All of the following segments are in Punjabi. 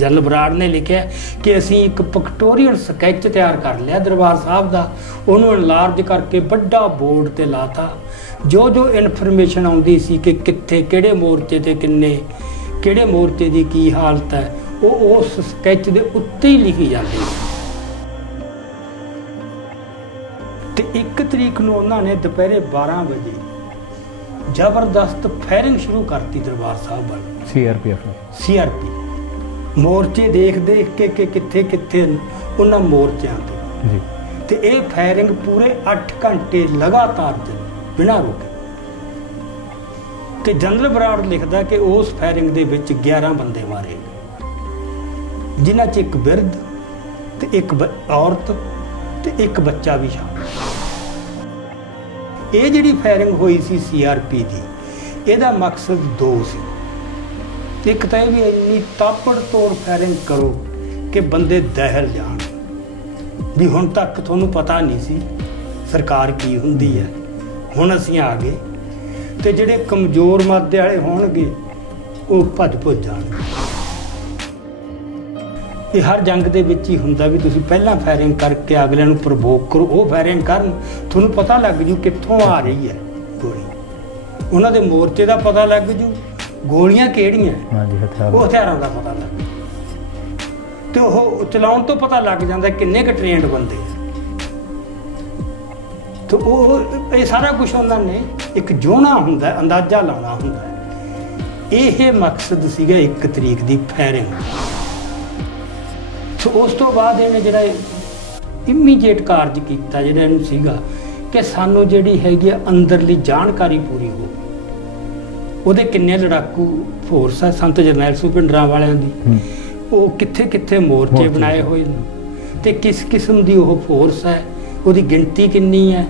जनरल बराड़ ने लिखा कि असी एक पिक्टोरियल स्कैच तैयार कर लिया दरबार साहब का, उन्होंने एनलार्ज करके बड़ा बोर्ड ते लाता। जो जो इनफॉर्मेशन आउंदी सी कि कित्थे किहड़े मोर्चे ते किन्ने किहड़े मोर्चे की की हालत है, वो उस स्कैच के उत्ते ही लिखी जाती है। तो 1 तरीक नूं उन्होंने दोपहरे 12 बजे जबरदस्त फायरिंग शुरू करती दरबार साहब वाल। CRPF मोर्चे देख देख के कित्थे कित्थे उन्हां मोर्चों ते ये फायरिंग पूरे 8 घंटे लगातार चली बिना रुके। तो जनरल बराड़ लिखदा कि उस फायरिंग दे विच 11 बंदे मारे, जिन्हां च एक बिरध ते एक औरत ते एक बच्चा भी शामिल। ये जिहड़ी फायरिंग हुई सी CRP दी, इहदा मकसद 2 सी। एक तो भी इन्नी तापड़ तोड़ फायरिंग करो कि बंदे दहल जान भी हुण तक तुहानूं पता नहीं सी सरकार की हुंदी है, हुण असीं आ गए। ते जिहड़े कमज़ोर मादे वाले होणगे वो भज भुज जाणगे। ये हर जंग दे विच ही हुंदा भी तुसीं पहलां फायरिंग करके अगले नूं प्रवोक करो, वो फायरिंग करन, तुहानूं पता लग जू कित्थों आ रही है गोली, उन्हां दे मोर्चे दा पता लग जू, गोलियां किहड़ियां वो हथियारों का पता लग, तो वो चलाउण तो पता लग जाता किन्ने क ट्रेंड बंदे। तो वो ये सारा कुछ उन्होंने एक जोना हुंदा, अंदाजा लाना हुंदा। ये मकसद सीगा 1 तरीक की फायरिंग। तो उस तो बाद इन्हें जिहड़ा इमीडिएट कारज किया जिहड़ा इहनूं सीगा कि सानूं जिहड़ी हैगी अंदरली जानकारी पूरी हो, ਉਹਦੇ किन्ने लड़ाकू फोर्स है संत जरनैल सिंह भिंडरां वालियां दी, वो कित्थे कित्थे मोर्चे बनाए हुए ते किस किस्म की वो फोर्स है, ਉਹਦੀ गिनती किन्नी है,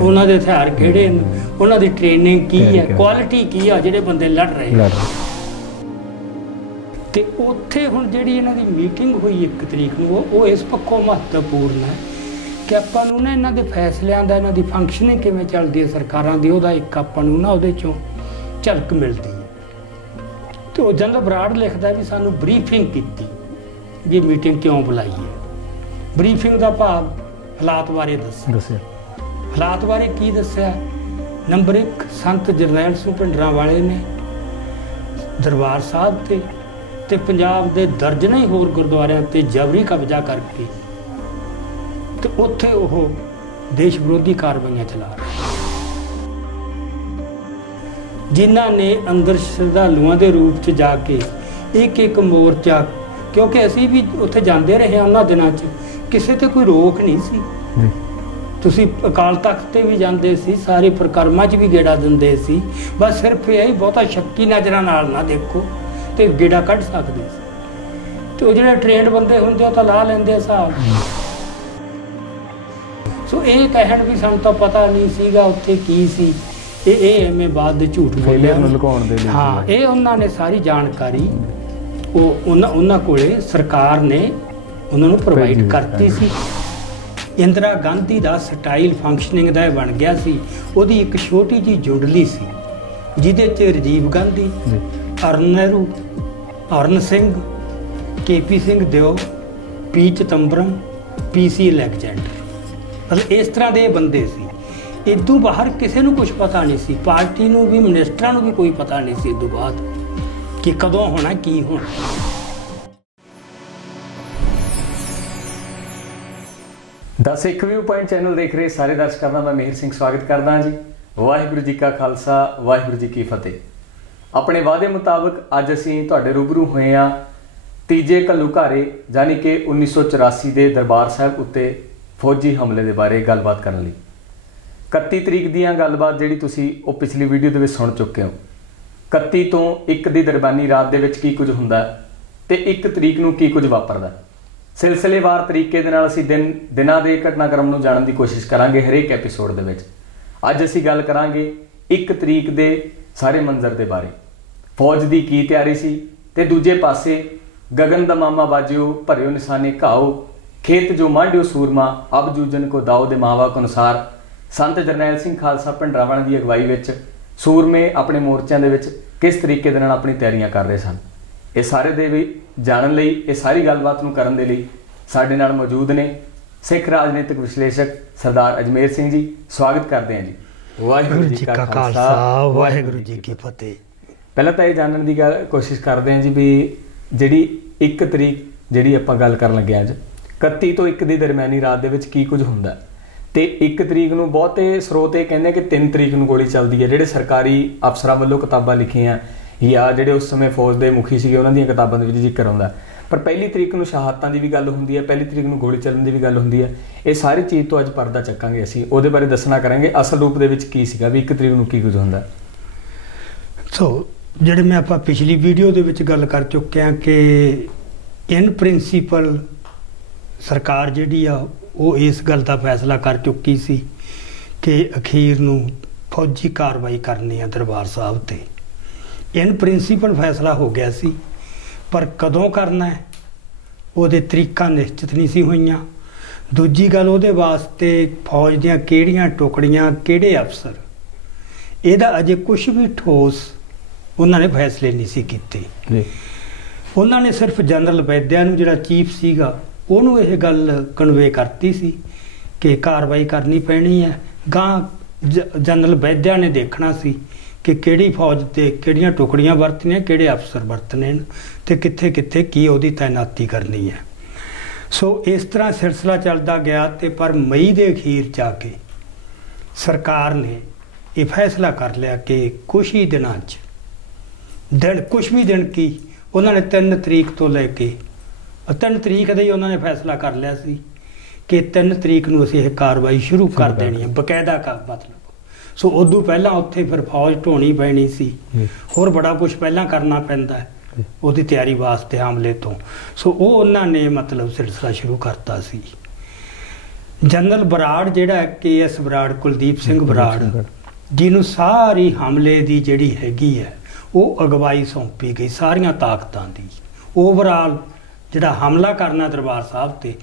उन्हां दे हथियार किहड़े ने, उन्हां दी ट्रेनिंग की है, क्वालिटी की है, जिहड़े बंदे लड़ रहे। ते उत्थे हुण जिहड़ी इन्हां दी मीटिंग हुई 1 तरीक नूं, वो इस पक्कों महत्वपूर्ण है कि आपां नूं ना इन्हां दे फैसलिਆਂ दा, इन्हां दी फंक्शनिंग किवें चलदी है सरकारां दी, ਉਹਦਾ एक आपां नूं ना ਉਹਦੇ चों झलक मिलती है। तो जनरल बराड़ लिखता भी सानू ब्रीफिंग की भी मीटिंग क्यों बुलाई है। ब्रीफिंग का भाव हालात बारे दस्सिया। हालात बारे की दस्सिया? नंबर 1 संत जरनैल सिंह भिंडरां वाले ने दरबार साहब ते पंजाब के दर्जनां ही होर गुरुद्वारियां ते जबरी कब्जा करके ते उत्थे वो देश विरोधी कार्रवाइयां चला रहे, जिन्हों ने अंदर श्रद्धालुओं के रूप च जाके एक मोर्चा, क्योंकि असी भी उत्थे जाते रहे उन्होंने दिनों किसी ते कोई रोक नहीं सी। तुसी अकाल तख्त ते भी जाते सी, सारी परिक्रमा च भी गेड़ा दिंदे सी, बस सिर्फ यही बहुता शक्की नज़रां नाल ना देखो तो गेड़ा कढ़ सकते सी। तो जिहड़े ट्रेंड बंदे हुंदे तो ला लैंदे हिसाब। सो ये कहण भी सानूं तां पता नहीं सीगा उत्थे की सी, ये एवें बाद झूठ बोलिया। हाँ, ये उन्होंने सारी जानकारी वो उन्होंने कोले सरकार ने उन्होंने प्रोवाइड करती सी। इंदिरा गांधी का स्टाइल फंक्शनिंग का बन गया सी। उसकी एक छोटी जी जुंडली सी जिहदे च राजीव गांधी, अरुण नेहरू, अरुण सिंह, KP सिंह दिओ, P चिदंबरम, PC अलेक्जेंडर, मतलब इस तरह के बंदे सी। इदू बाहर किसी को कुछ पता नहीं सी, पार्टी नूं भी मिनिस्टरां नूं भी कोई पता नहीं सी इदू बाद कि कदों होना की होना। दस एक व्यू पॉइंट चैनल देख रहे सारे दर्शकों का मैं मेहर सिंह स्वागत करदा जी। वाहिगुरू जी का खालसा, वाहिगुरू जी की फतेह। अपने वादे मुताबिक अज असीं तुहाडे रूबरू होए हां तीजे घल्लूघारे यानी कि 1984 के दरबार साहब उत्ते फौजी हमले के बारे गलबात करने लई। 31 तरीक दी गलबात जिहड़ी तुसीं वो पिछली वीडियो दे विच सुण चुके हो। 31 तो 1 दी दरबानी रात दे विच की कुछ हुंदा ते 1 तरीक नूं की कुछ वापरदा। सिलसिलेवार तरीके दे नाल असीं दिनां दे घटनाक्रम नूं जाणन दी कोशिश करांगे हरेक एपीसोड दे विच। अज असीं गल करांगे 1 तरीक दे सारे मंजर दे बारे। फौज दी की तैयारी सी ते दूजे पासे गगन दा मामा बाजियो भरियो निशाने घाओ, खेत जो मांडियो सूरमा, अब जूजन को दाओ दे मावा को अनुसार संत जरनैल सिंह खालसा भिंडरां की अगवाई विच सूरमे अपने मोर्चों के किस तरीके दे नाल अपनी तैयारियां कर रहे सन। ਇਹ ਸਾਰੇ ਦੇ ਵੀ ਜਾਣਨ ਲਈ, ਇਹ ਸਾਰੀ ਗੱਲਬਾਤ ਨੂੰ ਕਰਨ ਦੇ ਲਈ ਸਾਡੇ ਨਾਲ ਮੌਜੂਦ ਨੇ ਸਿੱਖ ਰਾਜਨੀਤਿਕ ਵਿਸ਼ਲੇਸ਼ਕ ਸਰਦਾਰ ਅਜਮੇਰ ਸਿੰਘ ਜੀ। ਸਵਾਗਤ ਕਰਦੇ ਹਾਂ ਜੀ। ਵਾਹਿਗੁਰੂ ਜੀ ਕਾ ਖਾਲਸਾ, ਵਾਹਿਗੁਰੂ ਜੀ ਕੀ ਫਤਿਹ। ਪਹਿਲਾਂ ਤਾਂ ਇਹ ਜਾਣਨ ਦੀ ਕੋਸ਼ਿਸ਼ ਕਰਦੇ ਹਾਂ ਜੀ ਵੀ ਜਿਹੜੀ 1 ਤਰੀਕ ਜਿਹੜੀ ਆਪਾਂ ਗੱਲ ਕਰਨ ਲੱਗੇ ਅੱਜ, 31 ਤੋਂ 1 ਦੀ ਦਰਮਿਆਨੀ ਰਾਤ ਦੇ ਵਿੱਚ ਕੀ ਕੁਝ ਹੁੰਦਾ, ਤੇ 1 ਤਰੀਕ ਨੂੰ ਬਹੁਤੇ ਸਰੋਤ ਇਹ ਕਹਿੰਦੇ ਕਿ 3 ਤਰੀਕ ਨੂੰ ਗੋਲੀ ਚੱਲਦੀ ਹੈ। ਜਿਹੜੇ ਸਰਕਾਰੀ ਅਫਸਰਾਂ ਵੱਲੋਂ ਕਿਤਾਬਾਂ ਲਿਖੀਆਂ ਜਾਂ ਜਿਹੜੇ ਉਸ ਸਮੇਂ ਫੌਜ ਦੇ ਮੁਖੀ ਸੀਗੇ ਉਹਨਾਂ ਦੀਆਂ ਕਿਤਾਬਾਂ ਦੇ ਵਿੱਚ ਜ਼ਿਕਰ ਆਉਂਦਾ, ਪਰ 1 ਤਰੀਕ ਨੂੰ ਸ਼ਹਾਦਤਾਂ ਦੀ ਵੀ ਗੱਲ ਹੁੰਦੀ ਹੈ, 1 ਤਰੀਕ ਨੂੰ ਗੋਲੀ ਚੱਲਣ ਦੀ ਵੀ ਗੱਲ ਹੁੰਦੀ ਹੈ। ਇਹ ਸਾਰੀ ਚੀਜ਼ ਤੋਂ ਅੱਜ ਪਰਦਾ ਚੱਕਾਂਗੇ, ਅਸੀਂ ਉਹਦੇ ਬਾਰੇ ਦੱਸਣਾ ਕਰਾਂਗੇ ਅਸਲ ਰੂਪ ਦੇ ਵਿੱਚ ਕੀ ਸੀਗਾ ਵੀ 1 ਤਰੀਕ ਨੂੰ ਕੀ ਕੁਝ ਹੁੰਦਾ। ਸੋ ਜਿਹੜੇ ਮੈਂ ਆਪਾਂ ਪਿਛਲੀ ਵੀਡੀਓ ਦੇ ਵਿੱਚ ਗੱਲ ਕਰ ਚੁੱਕੇ ਹਾਂ ਕਿ ਇਨ ਪ੍ਰਿੰਸੀਪਲ ਸਰਕਾਰ ਜਿਹੜੀ ਆ ਉਹ ਇਸ ਗੱਲ ਦਾ ਫੈਸਲਾ ਕਰ ਚੁੱਕੀ ਸੀ ਕਿ ਅਖੀਰ ਨੂੰ ਫੌਜੀ ਕਾਰਵਾਈ ਕਰਨੀ ਆ ਦਰਬਾਰ ਸਾਹਿਬ ਤੇ। ਇਨ ਪ੍ਰਿੰਸੀਪਲ ਫੈਸਲਾ ਹੋ ਗਿਆ ਸੀ, ਪਰ ਕਦੋਂ ਕਰਨਾ ਹੈ ਉਹਦੇ ਤਰੀਕਾਂ ਨਿਸ਼ਚਿਤ ਨਹੀਂ ਸੀ ਹੋਈਆਂ। ਦੂਜੀ ਗੱਲ, ਉਹਦੇ ਵਾਸਤੇ ਫੌਜ ਦੀਆਂ ਕਿਹੜੀਆਂ ਟੁਕੜੀਆਂ, ਕਿਹੜੇ ਅਫਸਰ, ਇਹਦਾ ਅਜੇ ਕੁਝ ਵੀ ਠੋਸ ਉਹਨਾਂ ਨੇ ਫੈਸਲੇ ਨਹੀਂ ਸੀ ਕੀਤੇ। ਉਹਨਾਂ ਨੇ ਸਿਰਫ ਜਨਰਲ ਵੈਦਿਆ ਨੂੰ, ਜਿਹੜਾ ਚੀਫ ਸੀਗਾ, ਉਹਨੂੰ ਇਹ ਗੱਲ ਕਨਵੇ ਕਰਤੀ ਸੀ ਕਿ ਕਾਰਵਾਈ ਕਰਨੀ ਪੈਣੀ ਹੈ। ਗਾਂ ਜਨਰਲ ਵੈਦਿਆ ਨੇ ਦੇਖਣਾ ਸੀ ਕਿ ਕਿਹੜੀ ਫੌਜ ਤੇ ਕਿਹੜੀਆਂ ਟੁਕੜੀਆਂ ਵਰਤਣੀਆਂ, ਕਿਹੜੇ ਅਫਸਰ ਵਰਤਣੇ ਨੇ ਤੇ ਕਿੱਥੇ ਕਿੱਥੇ ਕੀ ਉਹਦੀ ਤਾਇਨਾਤੀ ਕਰਨੀ ਹੈ। ਸੋ ਇਸ ਤਰ੍ਹਾਂ ਸਿਲਸਿਲਾ ਚੱਲਦਾ ਗਿਆ ਤੇ ਪਰ ਮਈ ਦੇ ਅਖੀਰ ਜਾ ਕੇ ਸਰਕਾਰ ਨੇ ਇਹ ਫੈਸਲਾ ਕਰ ਲਿਆ ਕਿ ਕੁਛ ਹੀ ਦਿਨਾਂ 'ਚ ਕੁਛ ਵੀ ਦਿਨ ਕੀ, ਉਹਨਾਂ ਨੇ 3 ਤਰੀਕ ਤੋਂ ਲੈ ਕੇ 3 ਤਰੀਕ ਦਾ ਹੀ ਉਹਨਾਂ ਨੇ ਫੈਸਲਾ ਕਰ ਲਿਆ ਸੀ ਕਿ 3 ਤਰੀਕ ਨੂੰ ਅਸੀਂ ਇਹ ਕਾਰਵਾਈ ਸ਼ੁਰੂ ਕਰ ਦੇਣੀ ਹੈ, ਬਕਾਇਦਾ ਮਤਲਬ। ਸੋ ਉਦੋਂ ਪਹਿਲਾਂ ਉੱਥੇ ਫਿਰ ਫੌਜ ਢੋਣੀ ਪੈਣੀ ਸੀ, ਹੋਰ ਬੜਾ ਕੁਝ ਪਹਿਲਾਂ ਕਰਨਾ ਪੈਂਦਾ ਉਹਦੀ ਤਿਆਰੀ ਵਾਸਤੇ ਹਮਲੇ ਤੋਂ। ਸੋ ਉਹ ਉਹਨਾਂ ਨੇ ਮਤਲਬ ਸਿਲਸਿਲਾ ਸ਼ੁਰੂ ਕਰਤਾ ਸੀ। ਜਨਰਲ ਬਰਾੜ, ਜਿਹੜਾ KS ਬਰਾੜ, ਕੁਲਦੀਪ ਸਿੰਘ ਬਰਾੜ, ਜਿਹਨੂੰ ਸਾਰੀ ਹਮਲੇ ਦੀ ਜਿਹੜੀ ਹੈਗੀ ਹੈ ਉਹ ਅਗਵਾਈ ਸੌਂਪੀ ਗਈ, ਸਾਰੀਆਂ ਤਾਕਤਾਂ ਦੀ। ਓਵਰਆਲ ਜਿਹੜਾ ਹਮਲਾ ਕਰਨਾ ਦਰਬਾਰ ਸਾਹਿਬ ਤੇ,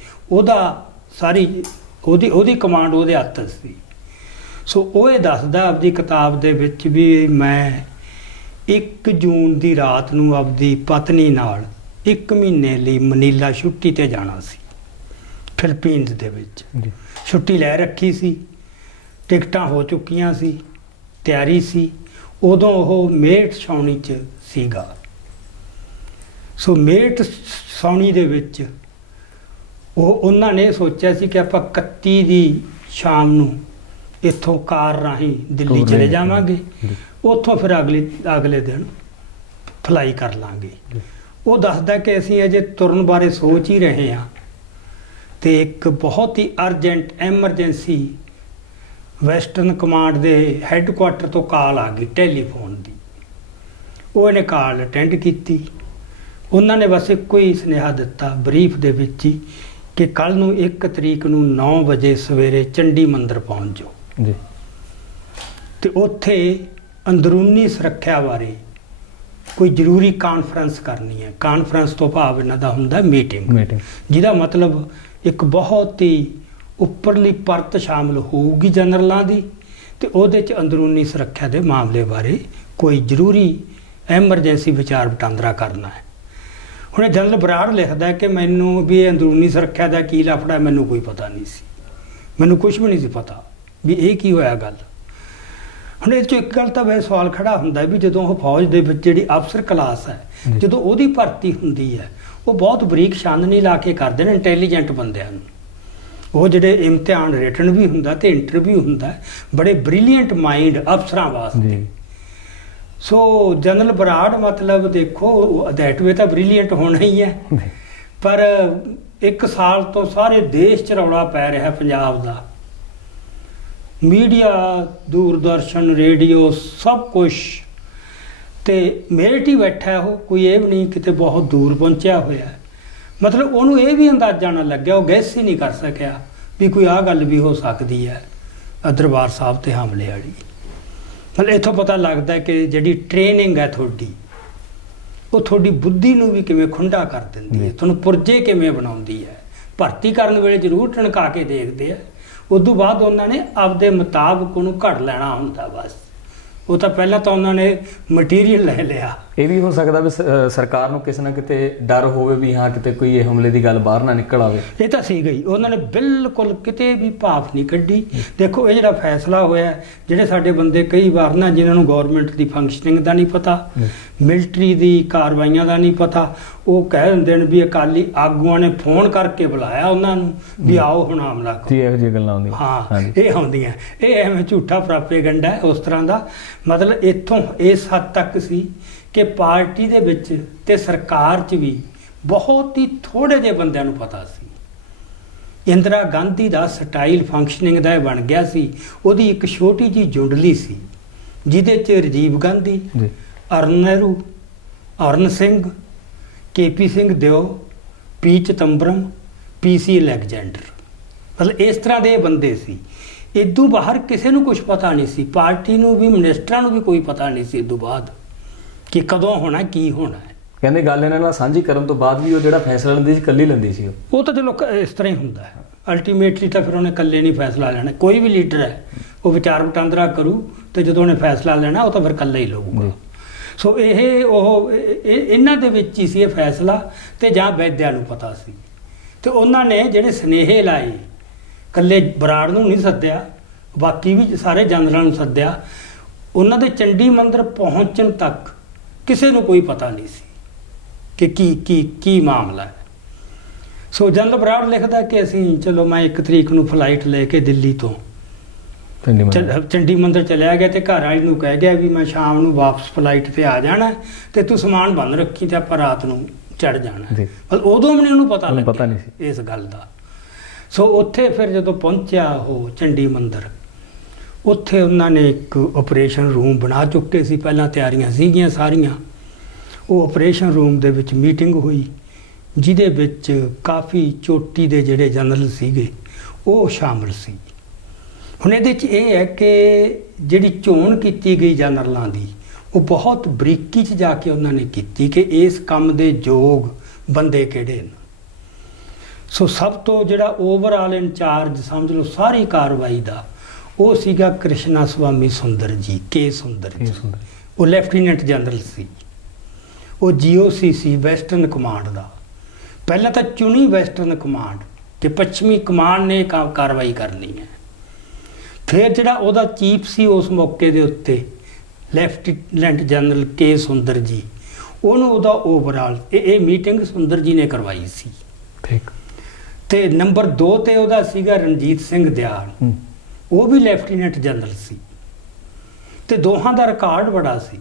ਉਹਦੀ ਕਮਾਂਡ ਉਹਦੇ ਹੱਥ ਸੀ। ਸੋ ਉਹ ਇਹ ਦੱਸਦਾ ਆਪਦੀ ਕਿਤਾਬ ਦੇ ਵਿੱਚ ਵੀ ਮੈਂ 1 ਜੂਨ ਦੀ ਰਾਤ ਨੂੰ ਆਪਦੀ ਪਤਨੀ ਨਾਲ 1 ਮਹੀਨੇ ਲਈ ਮਨੀਲਾ ਛੁੱਟੀ ਤੇ ਜਾਣਾ ਸੀ। ਫਿਲੀਪੀਨਜ਼ ਦੇ ਵਿੱਚ ਛੁੱਟੀ ਲੈ ਰੱਖੀ ਸੀ, ਟਿਕਟਾਂ ਹੋ ਚੁੱਕੀਆਂ ਸੀ, ਤਿਆਰੀ ਸੀ। ਉਦੋਂ ਉਹ ਮੇਟ ਛਾਉਣੀ 'ਚ ਸੀਗਾ। ਸੋ ਮੇਟ ਛਾਉਣੀ ਦੇ ਵਿੱਚ ਉਹਨਾਂ ਨੇ ਸੋਚਿਆ ਸੀ ਕਿ ਆਪਾਂ 31 ਦੀ ਸ਼ਾਮ ਨੂੰ ਇੱਥੋਂ ਕਾਰ ਰਾਹੀਂ ਦਿੱਲੀ ਚਲੇ ਜਾਵਾਂਗੇ, ਉੱਥੋਂ ਫਿਰ ਅਗਲੇ ਦਿਨ ਫਲਾਈ ਕਰ ਲਾਂਗੇ। ਉਹ ਦੱਸਦਾ ਕਿ ਅਸੀਂ ਅਜੇ ਤੁਰਨ ਬਾਰੇ ਸੋਚ ਹੀ ਰਹੇ ਹਾਂ ਤੇ ਇੱਕ ਬਹੁਤ ਹੀ ਅਰਜੈਂਟ ਐਮਰਜੈਂਸੀ ਵੈਸਟਰਨ ਕਮਾਂਡ ਦੇ ਹੈੱਡਕੁਆਟਰ ਤੋਂ ਕਾਲ ਆ ਗਈ ਟੈਲੀਫੋਨ ਦੀ। ਉਹ ਇਹਨੇ ਕਾਲ ਅਟੈਂਡ ਕੀਤੀ। ਉਹਨਾਂ ਨੇ ਬਸ ਇੱਕੋ ਹੀ ਸੁਨੇਹਾ ਦਿੱਤਾ ਬਰੀਫ ਦੇ ਵਿੱਚ ਹੀ ਕਿ ਕੱਲ੍ਹ ਨੂੰ 1 ਤਰੀਕ ਨੂੰ 9 ਵਜੇ ਸਵੇਰੇ ਚੰਡੀ ਮੰਦਰ ਪਹੁੰਚ ਜਾਓ ਜੀ, ਤੇ ਉੱਥੇ ਅੰਦਰੂਨੀ ਸੁਰੱਖਿਆ ਬਾਰੇ ਕੋਈ ਜ਼ਰੂਰੀ ਕਾਨਫਰੰਸ ਕਰਨੀ ਹੈ। ਕਾਨਫਰੰਸ ਤੋਂ ਭਾਵ ਇਹਨਾਂ ਦਾ ਹੁੰਦਾ ਮੀਟਿੰਗ, ਜਿਹਦਾ ਮਤਲਬ ਇੱਕ ਬਹੁਤ ਹੀ ਉੱਪਰਲੀ ਪਰਤ ਸ਼ਾਮਲ ਹੋਊਗੀ ਜਨਰਲਾਂ ਦੀ, ਤੇ ਉਹਦੇ 'ਚ ਅੰਦਰੂਨੀ ਸੁਰੱਖਿਆ ਦੇ ਮਾਮਲੇ ਬਾਰੇ ਕੋਈ ਜ਼ਰੂਰੀ ਐਮਰਜੈਂਸੀ ਵਿਚਾਰ ਵਟਾਂਦਰਾ ਕਰਨਾ ਹੈ। ਹੁਣ ਜਨਰਲ ਬਰਾੜ ਲਿਖਦਾ ਕਿ ਮੈਨੂੰ ਵੀ ਇਹ ਅੰਦਰੂਨੀ ਸੁਰੱਖਿਆ ਦਾ ਕੀ ਲਫੜਾ, ਮੈਨੂੰ ਕੋਈ ਪਤਾ ਨਹੀਂ ਸੀ, ਮੈਨੂੰ ਕੁਝ ਵੀ ਨਹੀਂ ਸੀ ਪਤਾ ਵੀ ਇਹ ਕੀ ਹੋਇਆ ਗੱਲ। ਹੁਣ ਇਹ 'ਚੋਂ ਇੱਕ ਗੱਲ ਤਾਂ ਵੈਸੇ ਸਵਾਲ ਖੜਾ ਹੁੰਦਾ ਵੀ ਜਦੋਂ ਉਹ ਫੌਜ ਦੇ ਵਿੱਚ ਜਿਹੜੀ ਅਫਸਰ ਕਲਾਸ ਹੈ, ਜਦੋਂ ਉਹਦੀ ਭਰਤੀ ਹੁੰਦੀ ਹੈ, ਉਹ ਬਹੁਤ ਬਰੀਕ ਛਾਨਣੀ ਲਾ ਕੇ ਕਰਦੇ ਨੇ ਇੰਟੈਲੀਜੈਂਟ ਬੰਦਿਆਂ ਨੂੰ। ਉਹ ਜਿਹੜੇ ਇਮਤਿਹਾਨ ਰਿਟਨ ਵੀ ਹੁੰਦਾ ਤੇ ਇੰਟਰਵਿਊ ਹੁੰਦਾ, ਬੜੇ ਬ੍ਰਿਲੀਅੰਟ ਮਾਈਂਡ ਅਫਸਰਾਂ ਵਾਸਤੇ। ਸੋ ਜਨਰਲ ਬਰਾੜ ਮਤਲਬ ਦੇਖੋ ਦੈਟ ਵੇ ਤਾਂ ਬ੍ਰਿਲੀਅੰਟ ਹੋਣਾ ਹੀ ਹੈ, ਪਰ 1 ਸਾਲ ਤੋਂ ਸਾਰੇ ਦੇਸ਼ 'ਚ ਰੌਲਾ ਪੈ ਰਿਹਾ ਪੰਜਾਬ ਦਾ। ਮੀਡੀਆ, ਦੂਰਦਰਸ਼ਨ, ਰੇਡੀਓ, ਸਭ ਕੁਛ ਤੇ ਮੇਰਟ ਹੀ ਬੈਠਾ ਉਹ, ਕੋਈ ਇਹ ਵੀ ਨਹੀਂ ਕਿਤੇ ਬਹੁਤ ਦੂਰ ਪਹੁੰਚਿਆ ਹੋਇਆ। ਮਤਲਬ ਉਹਨੂੰ ਇਹ ਵੀ ਅੰਦਾਜ਼ਾ ਨਾ ਲੱਗਿਆ, ਉਹ ਗੈਸ ਹੀ ਨਹੀਂ ਕਰ ਸਕਿਆ ਵੀ ਕੋਈ ਆਹ ਗੱਲ ਵੀ ਹੋ ਸਕਦੀ ਹੈ ਦਰਬਾਰ ਸਾਹਿਬ ਤੇ ਹਮਲੇ ਵਾਲੀ। ਮਤਲਬ ਇੱਥੋਂ ਪਤਾ ਲੱਗਦਾ ਕਿ ਜਿਹੜੀ ਟ੍ਰੇਨਿੰਗ ਹੈ ਤੁਹਾਡੀ, ਉਹ ਤੁਹਾਡੀ ਬੁੱਧੀ ਨੂੰ ਵੀ ਕਿਵੇਂ ਖੁੰਡਾ ਕਰ ਦਿੰਦੀ ਹੈ, ਤੁਹਾਨੂੰ ਪੁਰਜੇ ਕਿਵੇਂ ਬਣਾਉਂਦੀ ਹੈ। ਭਰਤੀ ਕਰਨ ਵੇਲੇ ਜ਼ਰੂਰ ਟਣਕਾ ਕੇ ਦੇਖਦੇ ਆ, ਉਦੋਂ ਬਾਅਦ ਉਹਨਾਂ ਨੇ ਆਪਦੇ ਮੁਤਾਬਕ ਉਹਨੂੰ ਘੜ ਲੈਣਾ ਹੁੰਦਾ ਬਸ। ਉਹ ਤਾਂ ਪਹਿਲਾਂ ਤਾਂ ਉਹਨਾਂ ਨੇ ਮਟੀਰੀਅਲ ਲੈ ਲਿਆ ਇਹ ਵੀ ਹੋ ਸਕਦਾ ਵੀ ਸਰਕਾਰ ਨੂੰ ਕਿਸੇ ਨਾ ਕਿਤੇ ਡਰ ਹੋਵੇ ਵੀ ਹਾਂ ਕਿਤੇ ਕੋਈ ਇਹ ਹਮਲੇ ਦੀ ਗੱਲ ਬਾਹਰ ਨਾ ਨਿਕਲ ਆਵੇ। ਇਹ ਤਾਂ ਸੀ ਗਈ, ਉਹਨਾਂ ਨੇ ਬਿਲਕੁਲ ਕਿਤੇ ਵੀ ਭਾਫ ਨਹੀਂ ਕੱਢੀ। ਦੇਖੋ ਇਹ ਜਿਹੜਾ ਫੈਸਲਾ ਹੋਇਆ, ਜਿਹੜੇ ਸਾਡੇ ਬੰਦੇ ਕਈ ਵਾਰ ਨਾ ਜਿਨ੍ਹਾਂ ਨੂੰ ਗੌਰਮੈਂਟ ਦੀ ਫੰਕਸ਼ਨਿੰਗ ਦਾ ਨਹੀਂ ਪਤਾ, ਮਿਲਟਰੀ ਦੀ ਕਾਰਵਾਈਆਂ ਦਾ ਨਹੀਂ ਪਤਾ, ਉਹ ਕਹਿ ਦਿੰਦੇ ਨੇ ਵੀ ਅਕਾਲੀ ਆਗੂਆਂ ਨੇ ਫੋਨ ਕਰਕੇ ਬੁਲਾਇਆ ਉਹਨਾਂ ਨੂੰ ਵੀ ਆਓ ਹੁਣ ਹਮਲਾ ਕਰੋ। ਇਹੋ ਜਿਹੀਆਂ ਗੱਲਾਂ ਆਉਂਦੀਆਂ। ਹਾਂ ਇਹ ਆਉਂਦੀਆਂ, ਇਹ ਐਵੇਂ ਝੂਠਾ ਪ੍ਰਾਪੇਗੰਡਾ ਹੈ ਉਸ ਤਰ੍ਹਾਂ ਦਾ। ਮਤਲਬ ਇੱਥੋਂ ਇਸ ਹੱਦ ਤੱਕ ਸੀ ਕਿ ਪਾਰਟੀ ਦੇ ਵਿੱਚ ਤੇ ਸਰਕਾਰ 'ਚ ਵੀ ਬਹੁਤ ਹੀ ਥੋੜ੍ਹੇ ਜਿਹੇ ਬੰਦਿਆਂ ਨੂੰ ਪਤਾ ਸੀ। ਇੰਦਰਾ ਗਾਂਧੀ ਦਾ ਸਟਾਈਲ ਫੰਕਸ਼ਨਿੰਗ ਦਾ ਇਹ ਬਣ ਗਿਆ ਸੀ। ਉਹਦੀ ਇੱਕ ਛੋਟੀ ਜਿਹੀ ਜੁੰਡਲੀ ਸੀ ਜਿਹਦੇ 'ਚ ਰਾਜੀਵ ਗਾਂਧੀ, ਅਰੁਣ ਨਹਿਰੂ, ਅਰੁਣ ਸਿੰਘ, KP ਸਿੰਘ ਦਿਓ, P ਚਿਦੰਬਰਮ, PC ਅਲੈਗਜੈਂਡਰ, ਮਤਲਬ ਇਸ ਤਰ੍ਹਾਂ ਦੇ ਬੰਦੇ ਸੀ। ਇਦੋਂ ਬਾਹਰ ਕਿਸੇ ਨੂੰ ਕੁਝ ਪਤਾ ਨਹੀਂ ਸੀ, ਪਾਰਟੀ ਨੂੰ ਵੀ, ਮਿਨਿਸਟਰਾਂ ਨੂੰ ਵੀ ਕੋਈ ਪਤਾ ਨਹੀਂ ਸੀ ਇਦੋਂ ਬਾਅਦ ਕਿ ਕਦੋਂ ਹੋਣਾ ਕੀ ਹੋਣਾ ਹੈ। ਕਹਿੰਦੇ ਗੱਲ ਇਹਨਾਂ ਨਾਲ ਸਾਂਝੀ ਕਰਨ ਤੋਂ ਬਾਅਦ ਵੀ ਉਹ ਜਿਹੜਾ ਫੈਸਲਾ ਲੈਂਦੀ ਸੀ ਇਕੱਲੀ ਲੈਂਦੀ ਸੀ। ਉਹ ਤਾਂ ਚਲੋ ਇਸ ਤਰ੍ਹਾਂ ਹੀ ਹੁੰਦਾ ਹੈ, ਅਲਟੀਮੇਟਲੀ ਤਾਂ ਫਿਰ ਉਹਨੇ ਇਕੱਲੇ ਨਹੀਂ ਫੈਸਲਾ ਲੈਣਾ। ਕੋਈ ਵੀ ਲੀਡਰ ਹੈ ਉਹ ਵਿਚਾਰ ਵਟਾਂਦਰਾ ਕਰੂ ਤੇ ਜਦੋਂ ਉਹਨੇ ਫੈਸਲਾ ਲੈਣਾ ਉਹ ਤਾਂ ਫਿਰ ਇਕੱਲਾ ਹੀ ਲਊਗਾ। ਸੋ ਇਹਨਾਂ ਦੇ ਵਿੱਚ ਹੀ ਸੀ ਇਹ ਫੈਸਲਾ, ਤੇ ਜਾਂ ਵੈਦਿਆ ਨੂੰ ਪਤਾ ਸੀ ਤੇ ਉਹਨਾਂ ਨੇ ਜਿਹੜੇ ਸੁਨੇਹੇ ਲਾਏ, ਇਕੱਲੇ ਬਰਾੜ ਨੂੰ ਨਹੀਂ ਸੱਦਿਆ, ਬਾਕੀ ਵੀ ਸਾਰੇ ਜਨਰਲਾਂ ਨੂੰ ਸੱਦਿਆ। ਉਹਨਾਂ ਦੇ ਚੰਡੀ ਮੰਦਰ ਪਹੁੰਚਣ ਤੱਕ ਕਿਸੇ ਨੂੰ ਕੋਈ ਪਤਾ ਨਹੀਂ ਸੀ ਕਿ ਕੀ ਮਾਮਲਾ ਹੈ। ਸੋ ਜਨਰਲ ਬਰਾੜ ਲਿਖਦਾ ਕਿ ਅਸੀਂ ਚਲੋ ਮੈਂ 1 ਤਰੀਕ ਨੂੰ ਫਲਾਈਟ ਲੈ ਕੇ ਦਿੱਲੀ ਤੋਂ ਚੰਡੀ ਮੰਦਰ ਚਲਿਆ ਗਿਆ ਤੇ ਘਰ ਵਾਲੀ ਨੂੰ ਕਹਿ ਗਿਆ ਵੀ ਮੈਂ ਸ਼ਾਮ ਨੂੰ ਵਾਪਸ ਫਲਾਈਟ ਤੇ ਆ ਜਾਣਾ ਤੇ ਤੂੰ ਸਮਾਨ ਬੰਨ ਰੱਖੀ ਤੇ ਆਪਾਂ ਰਾਤ ਨੂੰ ਚੜ ਜਾਣਾ। ਪਰ ਉਦੋਂ ਵੀ ਉਹਨੂੰ ਪਤਾ ਨਹੀਂ ਸੀ ਇਸ ਗੱਲ ਦਾ। ਸੋ ਉੱਥੇ ਫਿਰ ਜਦੋਂ ਪਹੁੰਚਿਆ ਉਹ ਚੰਡੀ ਮੰਦਰ, ਉੱਥੇ ਉਹਨਾਂ ਨੇ ਇੱਕ ਆਪਰੇਸ਼ਨ ਰੂਮ ਬਣਾ ਚੁੱਕੇ ਸੀ, ਪਹਿਲਾਂ ਤਿਆਰੀਆਂ ਸੀਗੀਆਂ ਸਾਰੀਆਂ। ਉਹ ਆਪਰੇਸ਼ਨ ਰੂਮ ਦੇ ਵਿੱਚ ਮੀਟਿੰਗ ਹੋਈ ਜਿਹਦੇ ਵਿੱਚ ਕਾਫੀ ਚੋਟੀ ਦੇ ਜਿਹੜੇ ਜਨਰਲ ਸੀਗੇ ਉਹ ਸ਼ਾਮਲ ਸੀ। ਹੁਣ ਇਹਦੇ 'ਚ ਇਹ ਹੈ ਕਿ ਜਿਹੜੀ ਚੋਣ ਕੀਤੀ ਗਈ ਜਨਰਲਾਂ ਦੀ ਉਹ ਬਹੁਤ ਬਰੀਕੀ 'ਚ ਜਾ ਕੇ ਉਹਨਾਂ ਨੇ ਕੀਤੀ ਕਿ ਇਸ ਕੰਮ ਦੇ ਯੋਗ ਬੰਦੇ ਕਿਹੜੇ ਨੇ। ਸੋ ਸਭ ਤੋਂ ਜਿਹੜਾ ਓਵਰਆਲ ਇੰਚਾਰਜ ਸਮਝ ਲਓ ਸਾਰੀ ਕਾਰਵਾਈ ਦਾ ਉਹ ਸੀਗਾ ਕ੍ਰਿਸ਼ਨਾ ਸਵਾਮੀ ਸੁੰਦਰ ਜੀ, K ਸੁੰਦਰ ਜੀ। ਉਹ ਲੈਫਟੀਨੈਂਟ ਜਨਰਲ ਸੀ, ਉਹ GOC ਸੀ ਵੈਸਟਰਨ ਕਮਾਂਡ ਦਾ। ਪਹਿਲਾਂ ਤਾਂ ਚੁਣੀ ਵੈਸਟਰਨ ਕਮਾਂਡ ਕਿ ਪੱਛਮੀ ਕਮਾਂਡ ਨੇ ਕਾਰਵਾਈ ਕਰਨੀ ਹੈ। ਫਿਰ ਜਿਹੜਾ ਉਹਦਾ ਚੀਫ ਸੀ ਉਸ ਮੌਕੇ ਦੇ ਉੱਤੇ ਲੈਫਟੀਨੈਂਟ ਜਨਰਲ K ਸੁੰਦਰ ਜੀ, ਉਹਨੂੰ ਉਹਦਾ ਓਵਰਆਲ ਇਹ ਮੀਟਿੰਗ ਸੁੰਦਰ ਜੀ ਨੇ ਕਰਵਾਈ ਸੀ। ਠੀਕ। ਤੇ ਨੰਬਰ 2 ਤੇ ਉਹਦਾ ਸੀਗਾ ਰਣਜੀਤ ਸਿੰਘ ਦਿਆਲ, ਉਹ ਵੀ ਲੈਫਟੀਨੈਂਟ ਜਨਰਲ ਸੀ ਤੇ ਦੋਹਾਂ ਦਾ ਰਿਕਾਰਡ ਬੜਾ ਸੀ।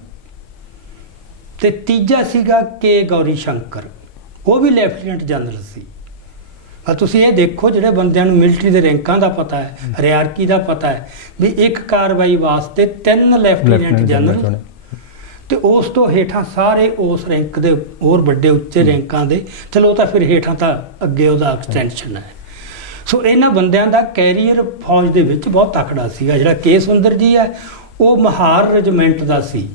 ਤੇ ਤੀਜਾ ਸੀਗਾ K ਗੌਰੀ ਸ਼ੰਕਰ, ਉਹ ਵੀ ਲੈਫਟੀਨੈਂਟ ਜਨਰਲ ਸੀ। ਤੁਸੀਂ ਇਹ ਦੇਖੋ ਜਿਹੜੇ ਬੰਦਿਆਂ ਨੂੰ ਮਿਲਟਰੀ ਦੇ ਰੈਂਕਾਂ ਦਾ ਪਤਾ ਹੈ, ਹਰਿਆਰਕੀ ਦਾ ਪਤਾ ਹੈ ਵੀ ਇੱਕ ਕਾਰਵਾਈ ਵਾਸਤੇ 3 ਲੈਫਟੀਨੈਂਟ ਜਨਰਲ ਤੇ ਉਸ ਤੋਂ ਹੇਠਾਂ ਸਾਰੇ ਉਸ ਰੈਂਕ ਦੇ ਹੋਰ ਵੱਡੇ ਉੱਚੇ ਰੈਂਕਾਂ ਦੇ। ਚਲੋ ਤਾਂ ਫਿਰ ਹੇਠਾਂ ਤਾਂ ਅੱਗੇ ਉਹਦਾ ਐਕਸਟੈਂਸ਼ਨ ਹੈ। ਸੋ ਇਹਨਾਂ ਬੰਦਿਆਂ ਦਾ ਕੈਰੀਅਰ ਫੌਜ ਦੇ ਵਿੱਚ ਬਹੁਤ ਤਕੜਾ ਸੀਗਾ। ਜਿਹੜਾ K ਸੁੰਦਰ ਜੀ ਹੈ ਉਹ ਮਹਾਰ ਰੈਜੀਮੈਂਟ ਦਾ ਸੀ